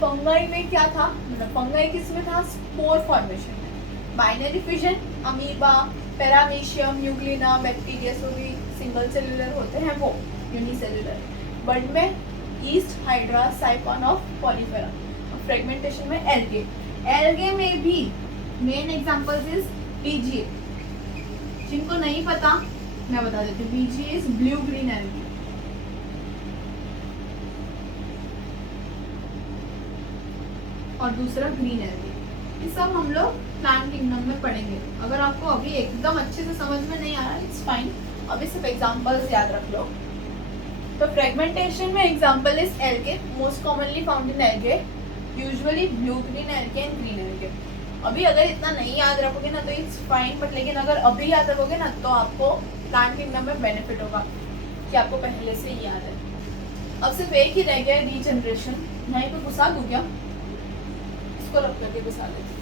Fungi में क्या था, मतलब फंगाई किसमें था, स्पोर फॉर्मेशन में। Binary fission, amoeba, paramecium, Euglena, bacteria, जो भी सिंगल सेलुलर होते हैं वो यूनिसेलुलर। बर्ड में east, hydra, साइफॉन of Porifera. Fragmentation में एल्गे, एल्गे में भी मेन एग्जांपल्स इज बीजीए। जिनको नहीं पता मैं बता देती हूँ, BGA is blue green algae, और दूसरा ग्रीन एल्गे। ये सब हम लोग प्लांट किंगडम में पढ़ेंगे। अगर आपको अभी एकदम अच्छे से समझ में नहीं आ रहा, इट्स फाइन, अभी सिर्फ एग्जांपल्स याद रख लो। तो फ्रेगमेंटेशन में example is algae, most commonly found in algae, usually blue green algae and green algae. अभी अगर इतना नहीं याद रखोगे ना तो इट्स फाइन, बट लेकिन अगर अभी याद रखोगे ना तो आपको प्लांट किंगडम में बेनिफिट होगा कि आपको पहले से ही याद है। अब सिर्फ एक ही रह गया, रीजनरेशन। यहीं पे घुसा दूं क्या, इसको रख करके घुसा देती हूँ।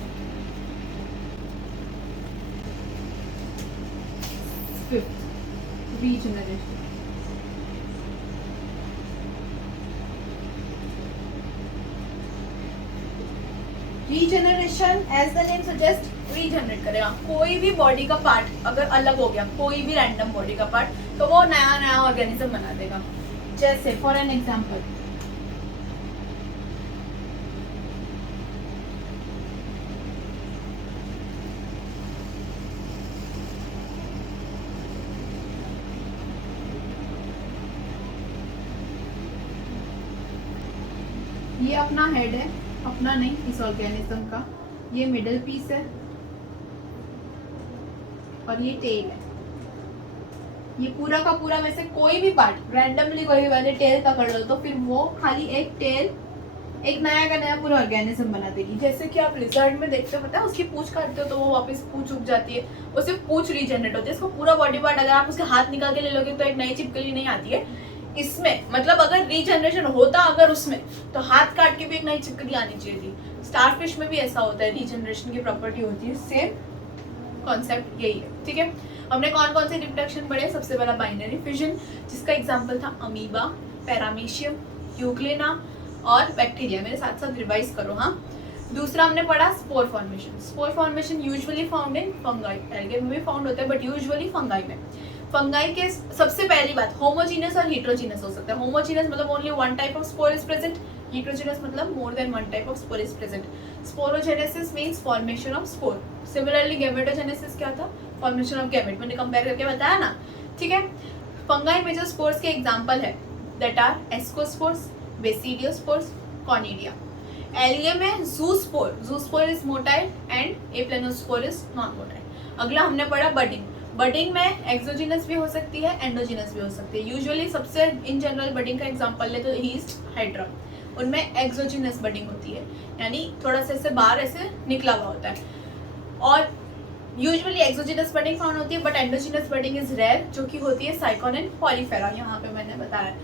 Fifth, regeneration. Regeneration as the name suggest, regenerate करेगा। कोई भी बॉडी का पार्ट अगर अलग हो गया, कोई भी रैंडम बॉडी का पार्ट, तो वो नया नया ऑर्गेनिज्म बना देगा। जैसे फॉर एन एग्जांपल, ये अपना हेड है, अपना नहीं, इस ऑर्गेनिज्म का। ये मिडल पीस है और ये टेल है। ये पूरा का पूरा में से कोई भी पार्ट रैंडमली कोई वाले टेल पकड़ लो तो फिर वो खाली एक टेल एक नया का नया पूरा ऑर्गेनिज्म बना देगी। जैसे कि आप लिजर्ड में देखते हो, पता है, उसकी पूंछ काटते हो तो वो वापस पूंछ उग जाती है, वो सिर्फ पूंछ रीजनरेट होती है। इसको पूरा बॉडी पार्ट अगर आप उसके हाथ निकाल के ले लोगे तो एक नई चिपकली नहीं आती है। इसमें मतलब अगर रीजनरेशन होता अगर उसमें, तो हाथ काट के भी एक नई चिपकली आनी चाहिए थी। स्टारफिश में भी ऐसा होता है, रीजनरेशन की प्रॉपर्टी होती है, सेम कॉन्सेप्ट यही है। ठीक है, हमने कौन कौन से रिप्रोडक्शन पढ़े। सबसे पहला बाइनरी फिजन, जिसका एग्जांपल था अमीबा, पैरामीशियम, यूग्लिना और बैक्टीरिया। मेरे साथ साथ रिवाइज करो। हाँ, दूसरा हमने पढ़ा spore formation. Spore formation usually found in fungi, algae में भी फाउंड होता है बट यूजुअली फंगाई में। फंगाई के सबसे पहली बात, होमोजीनस और हीट्रोजीनस हो सकता है। होमोजीनस मतलब only one type of spore is present, heterogenous मतलब more than one type of spore is present. Sporogenesis means formation of spore. Similarly gametogenesis क्या था, फॉर्मेशन ऑफ गैमेट। मैंने कंपेयर करके बताया ना। ठीक है, फंगाई में जो स्पोर्स के एग्जांपल है that are ascospores, basidiospores, conidia. Algae में zoospore, zoospore is motile and aplanospore is non motile. अगला हमने पढ़ा बडिंग। बडिंग में एक्सोजीनस भी हो सकती है, एंडोजीनस भी हो सकती है। यूजुअली सबसे इन जनरल बडिंग का एग्जांपल ले तो ईस्ट, हाइड्रा, उनमें एक्सोजीनस बडिंग होती है, यानी थोड़ा सा ऐसे बाहर ऐसे निकला हुआ होता है। और यूजुअली एक्सोजीनस बडिंग फाउंड होती है but endogenous budding is rare, जो कि होती है साइकोन एंड पॉलीफेरा। यहाँ पे मैंने बताया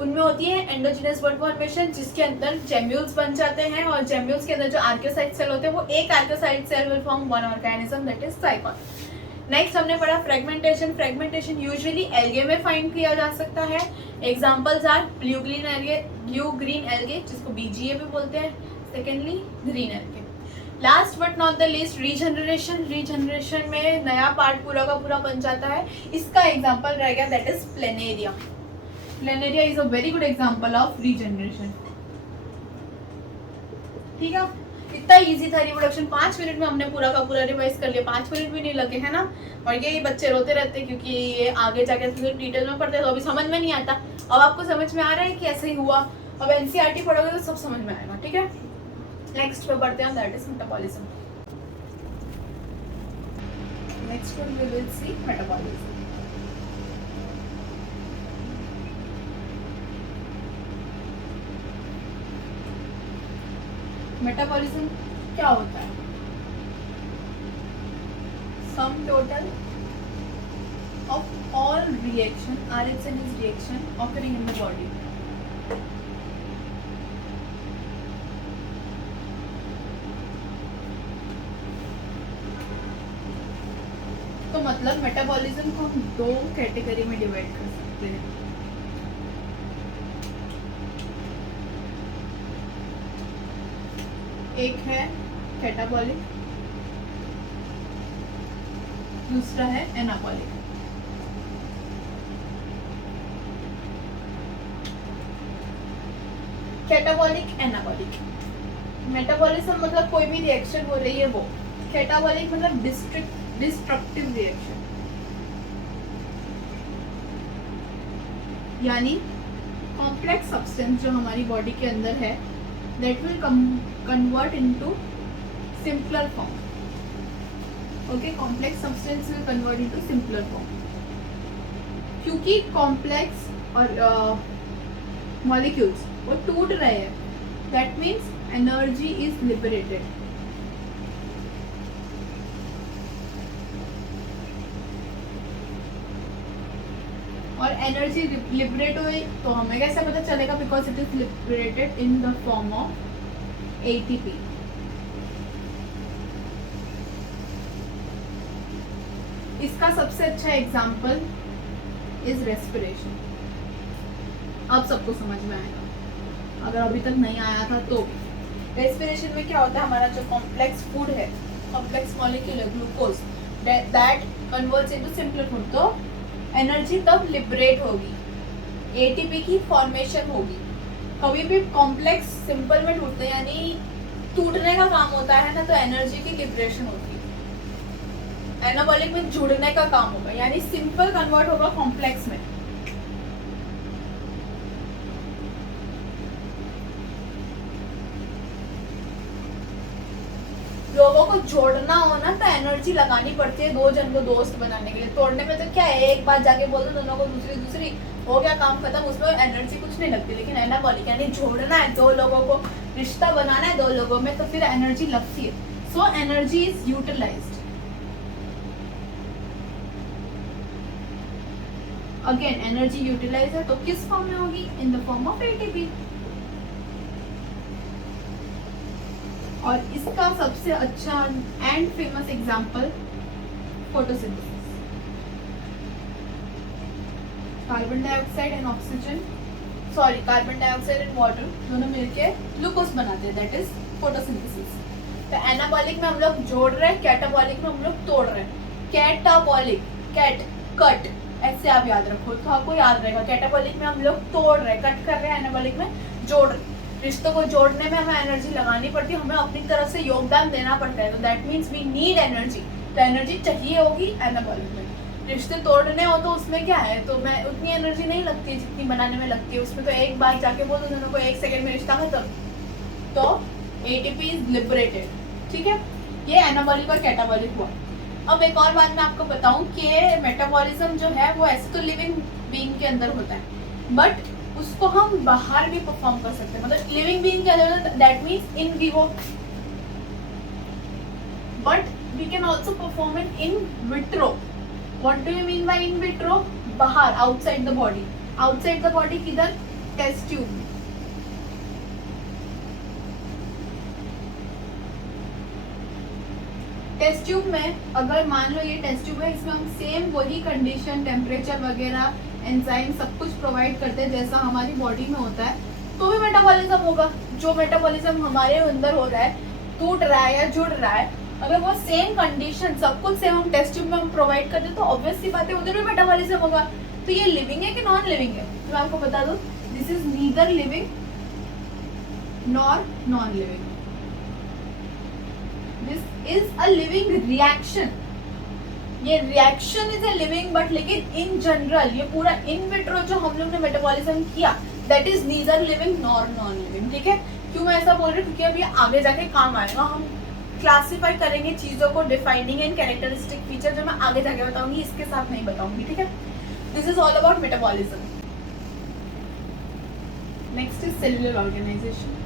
उनमें होती है एंडोजिनस बर्ड फॉर्मेशन, जिसके अंदर जेम्यूल्स बन जाते हैं, और जेम्यूल्स के अंदर जो आर्कियोसाइट सेल होते हैं वो एक archaeocyte cell will form one organism that is zygote. Next हमने पढ़ा फ्रेगमेंटेशन। फ्रेगमेंटेशन यूजुअली एल्गे में फाइंड किया जा सकता है। Examples are blue green algae जिसको बीजीए भी बोलते हैं, secondly green algae. Last but not the least regeneration. Regeneration में नया पार्ट पूरा का पूरा बन जाता है। इसका एग्जांपल रह गया that is planaria. Planaria is a very good example of regeneration. ठीक है, इतना इजी था रिप्रोडक्शन। 5 मिनट में हमने पूरा का पूरा रिवाइज कर लिया, 5 मिनट भी नहीं लगे, है ना। और ये बच्चे रोते रहते हैं क्योंकि ये आगे जाके डिटेल में पढ़ते हैं तो अभी समझ में नहीं आता। अब आपको समझ में आ रहा है कि ऐसे ही हुआ, अब एनसीईआरटी पढ़ोगे तो सब समझ में आएगा। ठीक है, नेक्स्ट पे बढ़ते हैं, that is metabolism. Next one we will see metabolism. Metabolism क्या होता है? Sum total of all reaction आरएचएन is reaction occurring in the body. तो मतलब मेटाबॉलिज्म को हम 2 कैटेगरी में डिवाइड कर सकते हैं। एक है कैटाबॉलिक, दूसरा है एनाबॉलिक। Catabolic, anabolic. मेटाबॉलिज्म मतलब कोई भी रिएक्शन हो रही है वो। कैटाबॉलिक मतलब डिस्ट्रक्टिव रिएक्शन, यानी कॉम्प्लेक्स सब्सटेंस जो हमारी बॉडी के अंदर है that will convert into simpler form. Okay, complex substance will convert into simpler form. क्योंकि complex और molecules वो टूट रहे हैं, that means energy is liberated. और एनर्जी लिबरेट हुई तो हमें कैसे पता चलेगा? Because it is liberated in the form of ATP. इसका सबसे अच्छा एग्जांपल इज रेस्पिरेशन। अब सबको समझ में आएगा, अगर अभी तक नहीं आया था तो। रेस्पिरेशन में क्या होता है? हमारा जो कॉम्प्लेक्स फूड है, कॉम्प्लेक्स मॉलिक्यूल है glucose, that converts into simpler food. तो एनर्जी तब लिबरेट होगी, एटीपी की फॉर्मेशन होगी। कभी भी कॉम्प्लेक्स सिंपल में टूटते हैं यानी टूटने का काम होता है ना, तो एनर्जी की लिबरेशन होती है। एनाबॉलिक में जुड़ने का काम होगा, यानी सिंपल कन्वर्ट होगा कॉम्प्लेक्स में। लोगों को जोड़ना हो ना तो एनर्जी लगानी पड़ती है 2 जन को दोस्त बनाने के लिए। तोड़ने में तो क्या है, एक बात जाके बोल दो दोनों को, दूसरी हो गया काम खत्म, उसमें एनर्जी कुछ नहीं लगती। लेकिन एनाबॉलिक यानी जोड़ना है 2 लोगों को, रिश्ता बनाना है 2 लोगों में, तो फिर एनर्जी लगती है। So energy is utilized. Again energy utilize है तो किस फॉर्म में होगी? In the form of ATP. और इसका सबसे अच्छा and famous example photosynthesis. Carbon dioxide and oxygen, sorry carbon dioxide and water दोनों मिलके ग्लूकोज बनाते हैं, दैट इज फोटोसिंथेसिस। तो एनाबॉलिक में हम लोग जोड़ रहे हैं, कैटाबॉलिक में हम लोग तोड़ रहे हैं। कैटाबॉलिक, कैट कट, ऐसे आप याद रखो तो आपको याद रहेगा। कैटाबॉलिक में हम लोग तोड़ रहे हैं, कट कर रहे हैं, एनाबॉलिक में जोड़ रहे हैं। रिश्तों को जोड़ने में हमें एनर्जी लगानी पड़ती है, हमें अपनी तरफ से योगदान देना पड़ता है। तो that means we need energy. तो एनर्जी चाहिए होगी एनाबॉलिक में। रिश्ते तोड़ने हो तो उसमें क्या है, तो मैं उतनी एनर्जी नहीं लगती है जितनी बनाने में लगती है। उसमें तो एक बार जाके बोल दो दोनों को 1 सेकेंड में रिश्ता खत्म, तो एटीपी इज लिबरेटेड। ठीक है, ये एनाबॉलिक और कैटाबॉलिक हुआ। अब एक और बात मैं आपको बताऊं कि मेटाबॉलिज्म जो है वो ऐसे तो लिविंग बीइंग के अंदर होता है, बट उसको हम बाहर भी परफॉर्म कर सकते हैं। मतलब लिविंग बीइंग क्या होता है? That means in vivo, but we can also perform it in vitro. What do you mean by in vitro? बाहर, outside the body. Outside the body किधर? टेस्ट ट्यूब, टेस्ट ट्यूब में अगर मान लो ये test tube है, इसमें हम same वही कंडीशन, टेम्परेचर वगैरह, एंजाइम सब कुछ प्रोवाइड करते हैं जैसा हमारी बॉडी में होता है, तो भी मेटाबॉलिज्म होगा। जो मेटाबॉलिज्म हमारे अंदर हो रहा है, टूट रहा है या जुड़ रहा है, अगर वो सेम कंडीशन सब कुछ सेम हम टेस्ट ट्यूब में हम प्रोवाइड करते हैं तो ऑब्वियस सी बात है उधर भी मेटाबॉलिज्म होगा। तो ये लिविंग है कि नॉन लिविंग है? तो मैं आपको बता दूं, this is neither living nor non living, this is a living reaction. ये reaction is a living, but लेकिन इन जनरल ये पूरा इन विट्रो जो हम लोग ने मेटाबॉलिज्म किया, that is neither living nor non living. ठीक है, क्यों मैं ऐसा बोल रही हूँ? क्योंकि अब ये आगे जाके काम आएगा। हम क्लासिफाई करेंगे चीजों को, डिफाइनिंग एंड कैरेक्टरिस्टिक फीचर जो मैं आगे जाके बताऊंगी, इसके साथ नहीं बताऊंगी। ठीक है, this is all about metabolism. Next is cellular organization.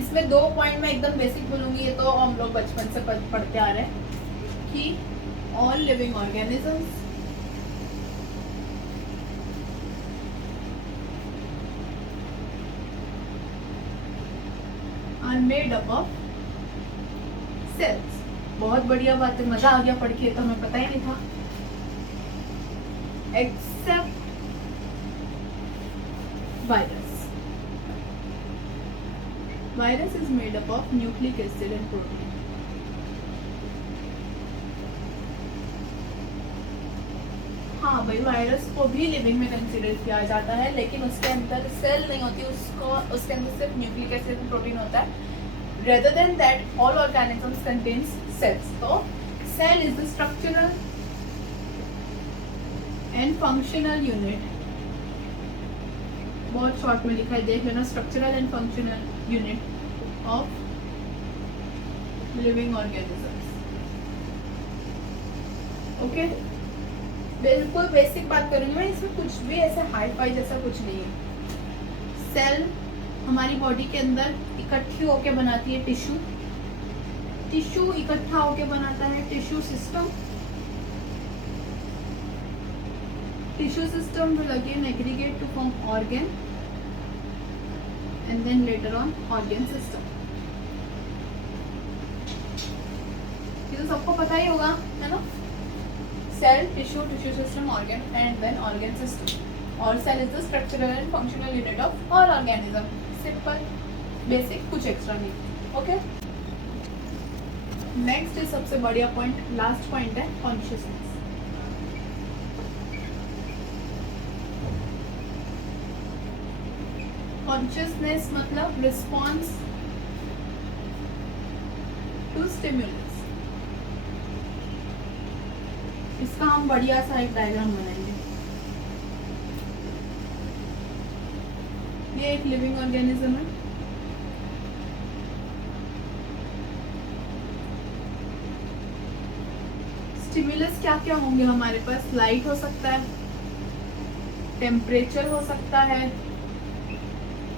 इसमें 2 पॉइंट मैं एकदम बेसिक बोलूंगी, ये तो हम लोग बचपन से पढ़ते आ रहे हैं कि all living organisms are made up of cells. बहुत बढ़िया बात है, मजा आ गया पढ़ के, तो हमें पता ही नहीं था। Except virus, virus is made up of nucleic acid and protein. हाँ भाई, वायरस को भी लिविंग में कंसीडर किया जाता है, लेकिन उसके अंदर सेल नहीं होती, उसके अंदर सिर्फ न्यूक्लिक एसिड एंड प्रोटीन होता है। Rather than that, all organisms contains cells. तो cell is the structural and functional unit. बहुत शॉर्ट में लिखा है, देख लेना, structural and functional unit of living organisms. Okay, बिल्कुल बेसिक बात करूंगी मैं, इसमें कुछ भी ऐसा हाई फाई जैसा कुछ नहीं है। सेल हमारी बॉडी के अंदर इकट्ठी होके बनाती है टिश्यू, टिश्यू इकट्ठा होके बनाता है tissue system, tissue system will again aggregate to form organ and then later on organ system. ये तो सबको पता ही होगा, है ना? Cell, tissue, tissue system, organ and then organ system. और cell is the structural and functional unit of all organism. Simple, basic, कुछ extra नहीं. Okay? Next is सबसे बढ़िया point, last point है consciousness. कॉन्शियसनेस मतलब रिस्पॉन्स टू स्टिमुलस। इसका हम बढ़िया सा एक डायग्राम बनाएंगे। ये एक लिविंग ऑर्गेनिज्म है, स्टिमुलस क्या क्या होंगे हमारे पास? लाइट हो सकता है, टेम्परेचर हो सकता है,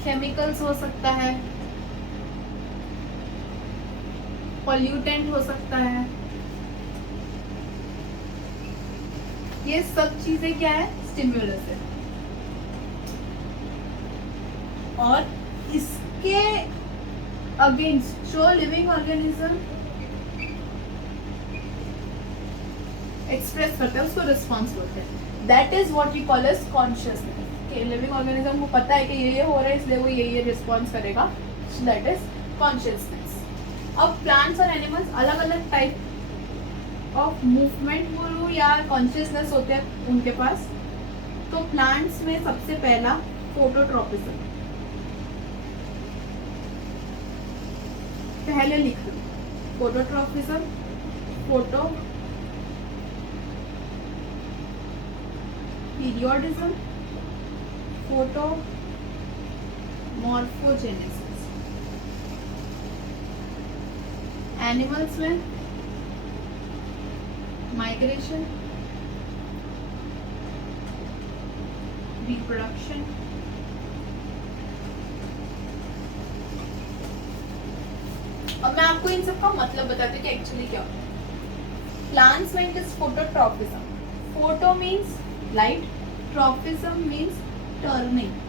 केमिकल्स हो सकता है, पॉल्यूटेंट हो सकता है। ये सब चीजें क्या है? स्टिमुलस है। और इसके अगेंस्ट जो लिविंग ऑर्गेनिज्म एक्सप्रेस करता है उसको रिस्पॉन्स बोलते हैं। That is what you call as consciousness. Living organism को पता है कि ये हो रहा है, इसलिए वो ये रिस्पॉन्स करेगा, दैट इज कॉन्शियसनेस। अब प्लांट्स और एनिमल्स अलग अलग टाइप ऑफ मूवमेंट बोलूं या कॉन्शियसनेस होते हैं उनके पास। तो प्लांट्स में सबसे पहला फोटोट्रॉपिज्म, पहले लिख लो phototropism, photoperiodism, photomorphogenesis. Animals में माइग्रेशन, रिप्रोडक्शन, अब मैं आपको इन सब का मतलब बताती हूँ कि एक्चुअली क्या होता है। प्लांट्स में it is phototropism. Photo means light, tropism means turning.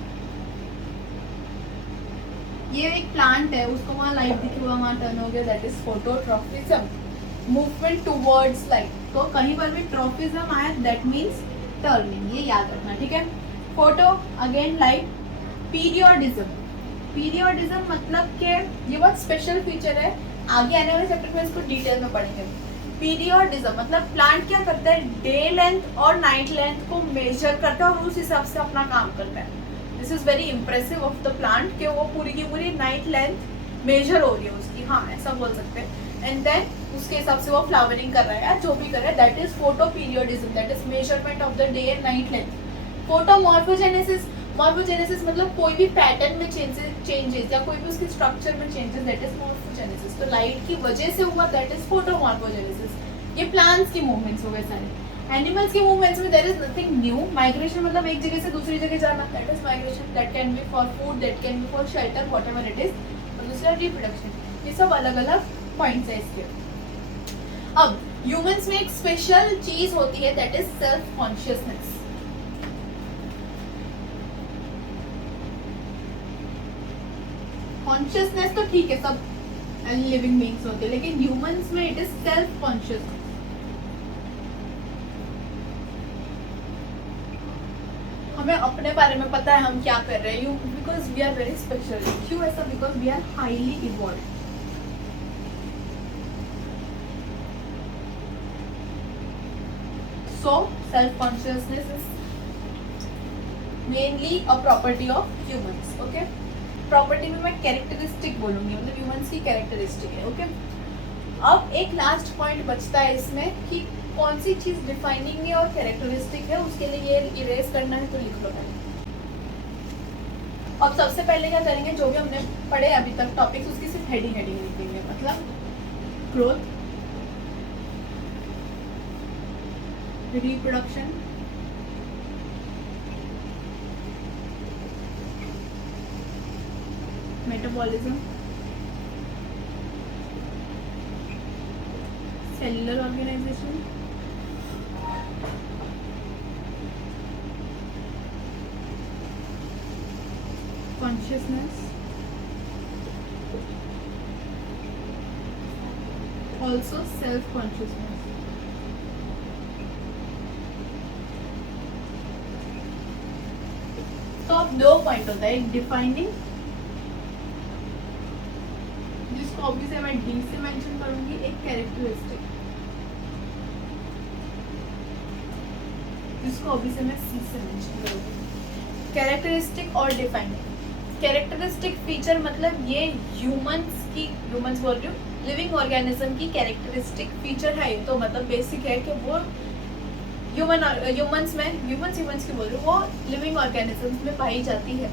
ये एक प्लांट है, उसको वहाँ लाइट दिखी हुआ, वहाँ टर्न हो गया, that is phototropism. Movement towards light, तो कहीं पर भी ट्रॉपिज्म आया दैट मीन्स टर्निंग, ये याद रखना, ठीक है। Photo again light. Periodism, periodism मतलब कि ये बहुत स्पेशल फीचर है, आगे आने वाले चैप्टर में इसको डिटेल में पढ़ेंगे। पीरियोडिज्म मतलब प्लांट क्या करता है, डे लेंथ और नाइट लेंथ को मेजर करता है और उस हिसाब से अपना काम करता है। This is very impressive of the plant कि वो पूरी की पूरी नाइट लेंथ मेजर हो रही है उसकी, हाँ ऐसा बोल सकते हैं। एंड देन उसके हिसाब से वो फ्लावरिंग कर रहा है या जो भी कर रहा है, that is photo periodism, that is measurement of the day and night length. Photomorphogenesis, morphogenesis मतलब कोई भी पैटर्न में चेंजेस या कोई भी उसके स्ट्रक्चर में चेंजेस, दैट इज मॉर्फोजेनेसिस। तो लाइट की वजह से हुआ, दैट इज फोटोमॉर्फोजेनेसिस। ये प्लांट्स की मूवमेंट्स हो गए सारे। एनिमल्स की मूवमेंट्स में there is nothing new. Migration मतलब एक जगह से दूसरी जगह जाना, that is migration, that can be for food, that can be for shelter, whatever it is. और दूसरा रिप्रोडक्शन। ये सब अलग अलग पॉइंट्स है इसके। अब ह्यूमंस में एक स्पेशल चीज होती है, that is self consciousness. Consciousness तो ठीक है, सब लिविंग बीइंग्स होते हैं, लेकिन ह्यूमंस में इट इज सेल्फ कॉन्शियसनेस। हमें अपने बारे में पता है हम क्या कर रहे हैं, because we are very special. क्यों ऐसा? Because we are highly evolved. So self consciousness is mainly a property of humans. Okay, property में मैं कैरेक्टरिस्टिक बोलूंगी, मतलब ह्यूमंस की कैरेक्टरिस्टिक है। ओके, अब एक लास्ट पॉइंट बचता है इसमें कि कौन सी चीज डिफाइनिंग है और कैरेक्टरिस्टिक है, उसके लिए ये इरेज करना है, तो लिख लो पहले। अब सबसे पहले क्या करेंगे, जो भी हमने पढ़े अभी तक टॉपिक्स, उसकी सिर्फ हेडिंग लिखेंगे, मतलब growth, reproduction, metabolism, cellular organization, consciousness, also self consciousness. तो अब दो पॉइंट होता है, एक डिफाइनिंग, जिसको अभी से मैं डी से मेंशन करूंगी, एक कैरेक्टरिस्टिक, जिसको अभी से मैं सी से मेंशन करूंगी। कैरेक्टरिस्टिक और डिफाइनिंग। कैरेक्टरिस्टिक फीचर मतलब ये ह्यूमंस बोल रही हूँ, लिविंग ऑर्गेनिज्म की कैरेक्टरिस्टिक फीचर है। तो मतलब बेसिक है कि वो ह्यूमंस की बोल रही हूँ, वो लिविंग ऑर्गेनिजम्स में पाई जाती है।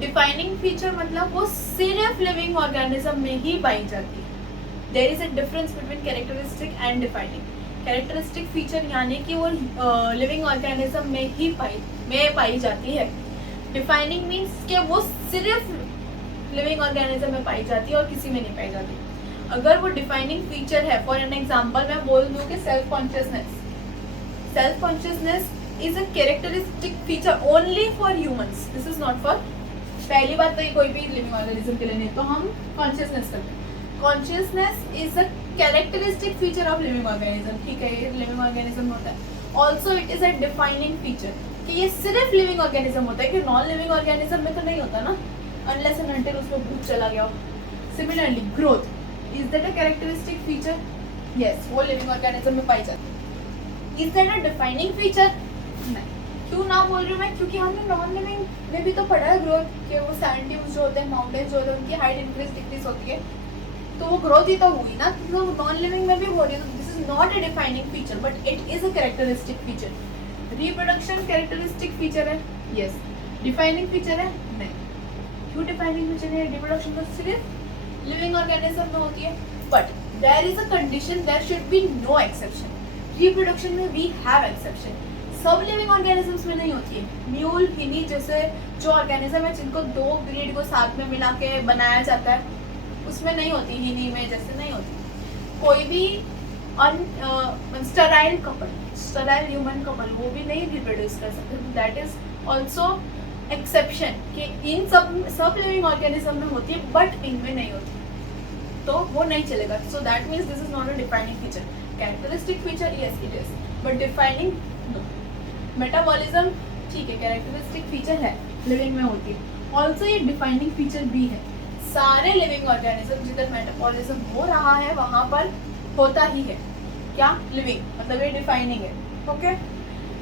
डिफाइनिंग फीचर मतलब वो सिर्फ लिविंग ऑर्गेनिज्म में ही पाई जाती है। There is a difference between characteristic and defining. Characteristic feature यानी कि वो लिविंग ऑर्गेनिज्म में ही पाई जाती है। डिफाइनिंग मीन्स कि वो सिर्फ लिविंग ऑर्गेनिज्म में पाई जाती है और किसी में नहीं पाई जाती। अगर वो डिफाइनिंग फीचर है, फॉर एन एग्जाम्पल मैं बोल दूँ कि self consciousness is a characteristic feature only for humans, this is not for, पहली बात तो ये कोई भी लिविंग ऑर्गेनिज्म के लिए नहीं, तो हम कॉन्शियसनेस करते हैं। Consciousness is a characteristic feature of living organism, ठीक है, ये लिविंग ऑर्गेनिज्म होता है। Also it is a defining feature, कि ये सिर्फ लिविंग ऑर्गेनिज्म होता है, कि नॉन लिविंग ऑर्गेनिज्म में तो नहीं होता ना, अनलेस एंड अनटिल उसको भूख चला गया हो। Similarly growth, is that a characteristic feature? Yes, वो लिविंग ऑर्गेनिज्म में पाई जाती है। Is that a defining feature? नहीं। क्यों ना बोल रही हूँ मैं, क्योंकि हमने नॉन लिविंग में भी तो पढ़ा है ग्रोथ के, वो सैंड ड्यून्स जो होते हैं, माउंटेन्स जो होते हैं, उनकी हाइट इंक्रीज डिक्रीज होती है, तो वो ग्रोथ ही तो हुई ना, तो नॉन लिविंग में भी हो रही है। तो this is not a defining feature but it is a characteristic feature. Reproduction characteristic feature है, यस। डिफाइनिंग फीचर है, नहीं। क्यों डिफाइनिंग फीचर है? रिप्रोडक्शन तो सिर्फ लिविंग ऑर्गेनिज्म में होती है, but there is a condition, there should be no exception. Reproduction में वी हैव एक्सेप्शन, सब लिविंग ऑर्गेनिजम्स में नहीं होती है। म्यूल, हिनी जैसे जो ऑर्गेनिज्म है जिनको दो ब्रीड को साथ में मिला के बनाया जाता है, उसमें नहीं होती, हिनी में जैसे नहीं होती। कोई भी sterile couple, sterile human couple, वो भी नहीं रिप्रोड्यूस कर सकते। दैट इज ऑल्सो एक्सेप्शन कि इन सब लिविंग ऑर्गेनिज्म में होती है बट इनमें नहीं होती, तो वो नहीं चलेगा। So that means this is not a defining feature. Characteristic feature yes it is, but defining no. Metabolism ठीक है, कैरेक्टरिस्टिक फीचर है, लिविंग में होती है। ऑल्सो ये डिफाइनिंग फीचर भी है। सारे लिविंग ऑर्गेनिज्म जिधर मेटाबॉलिज्म हो रहा है वहां पर होता ही है क्या, लिविंग, मतलब ये डिफाइनिंग है। ओके,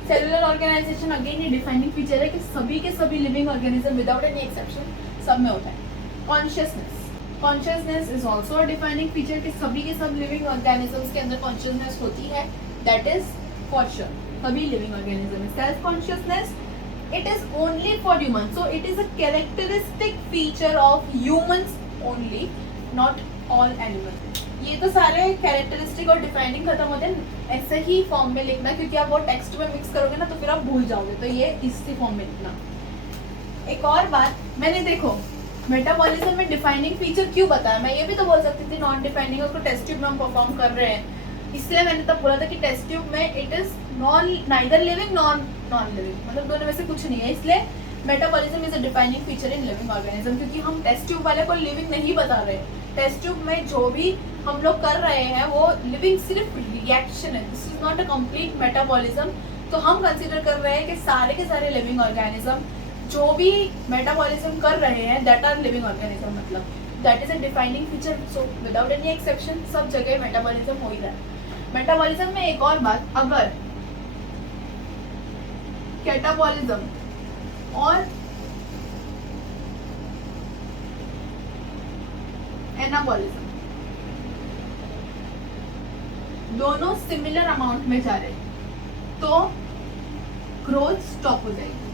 सेलुलर ऑर्गेनाइजेशन अगेन ये डिफाइनिंग फीचर है कि सभी के सभी living organism without any exception सब में होता है। Consciousness, consciousness is also a defining feature कि सभी के सब लिविंग ऑर्गेनिजम्स के अंदर कॉन्शियसनेस होती है। दैट इज फॉर श्योर सभी लिविंग ऑर्गेनिज्म में। Self consciousness it is only for humans, so it is a characteristic feature of humans only, not all animals। ये तो सारे कैरेक्टरिस्टिक और डिफाइनिंग खत्म होते हैं ऐसे ही फॉर्म में लिखना, क्योंकि आप वो टेक्स्ट में मिक्स करोगे ना तो फिर आप भूल जाओगे, तो ये इसी फॉर्म में लिखना। एक और बात, मैंने देखो मेटाबॉलिज्म में डिफाइनिंग फीचर क्यों बताया, मैं ये भी तो बोल सकती थी नॉन डिफाइनिंग, उसको टेस्ट ट्यूब में हम परफॉर्म कर रहे हैं, इसलिए मैंने तब बोला था कि टेस्ट ट्यूब में it is neither living non living, मतलब दोनों में से कुछ नहीं है। इसलिए metabolism is a defining feature in living organism, क्योंकि हम टेस्ट ट्यूब वाले को लिविंग नहीं बता रहे। टेस्ट ट्यूब में जो भी हम लोग कर रहे हैं वो लिविंग सिर्फ रिएक्शन है, this is not a complete metabolism. तो हम कंसिडर कर रहे हैं कि सारे के सारे लिविंग ऑर्गेनिज्म जो भी मेटाबॉलिज्म कर रहे हैं दैट आर लिविंग ऑर्गेनिज्म, मतलब that is a defining feature. So without any exception सब जगह मेटाबॉलिज्म हो ही रहा है। मेटाबॉलिज्म में एक और बात, अगर कैटाबॉलिज्म और एनाबॉलिज्म दोनों सिमिलर अमाउंट में जा रहे हैं तो ग्रोथ स्टॉप हो जाएगी।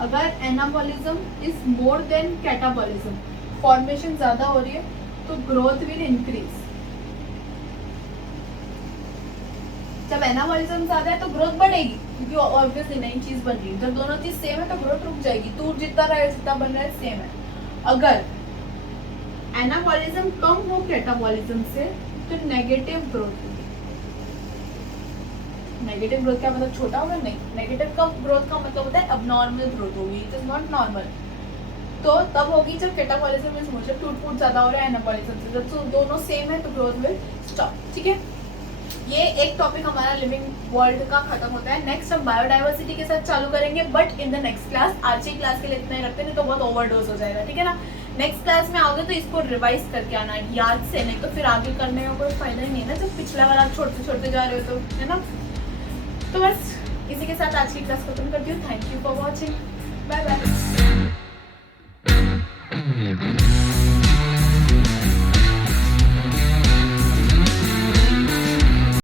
अगर anabolism is more than catabolism, formation ज्यादा हो रही है तो ग्रोथ विल इंक्रीज। जब एनाबॉलिज्म ज्यादा है तो ग्रोथ बढ़ेगी, क्योंकि ऑब्वियसली नई चीज बन रही है। जब दोनों चीज सेम है तो ग्रोथ रुक जाएगी, तू जितना रहा है जितना बन रहा है सेम है। अगर एनाबॉलिज्म कम हो कैटाबॉलिज्म से तो नेगेटिव ग्रोथ होगी। नेगेटिव ग्रोथ क्या मतलब, छोटा होगा? नहीं, नेगेटिव का ग्रोथ का मतलब होता है अबनॉर्मल ग्रोथ होगी, इट इज नॉट नॉर्मल। तो तब होगी जब कैटाबॉलिज्म में मतलब टूट फूट ज्यादा हो रहा है एनाबॉलिज्म से। जब दोनों सेम है तो ग्रोथ विल स्टॉप। ठीक है, ये एक टॉपिक हमारा लिविंग वर्ल्ड का खत्म होता है। नेक्स्ट हम बायोडाइवर्सिटी के साथ चालू करेंगे, but in the next class. आज की क्लास के लिए इतना ही रखते हैं, नहीं तो बहुत ओवरडोज हो जाएगा। ठीक है ना, नेक्स्ट क्लास में आओगे तो इसको रिवाइज करके आना याद से, नहीं तो फिर आगे करने में कोई फायदा ही नहीं है ना, जब पिछला वाला छोड़ते छोड़ते जा रहे हो तो, है ना। तो बस इसी के साथ आज की क्लास खत्म करती हूँ। Thank you for watching, bye bye.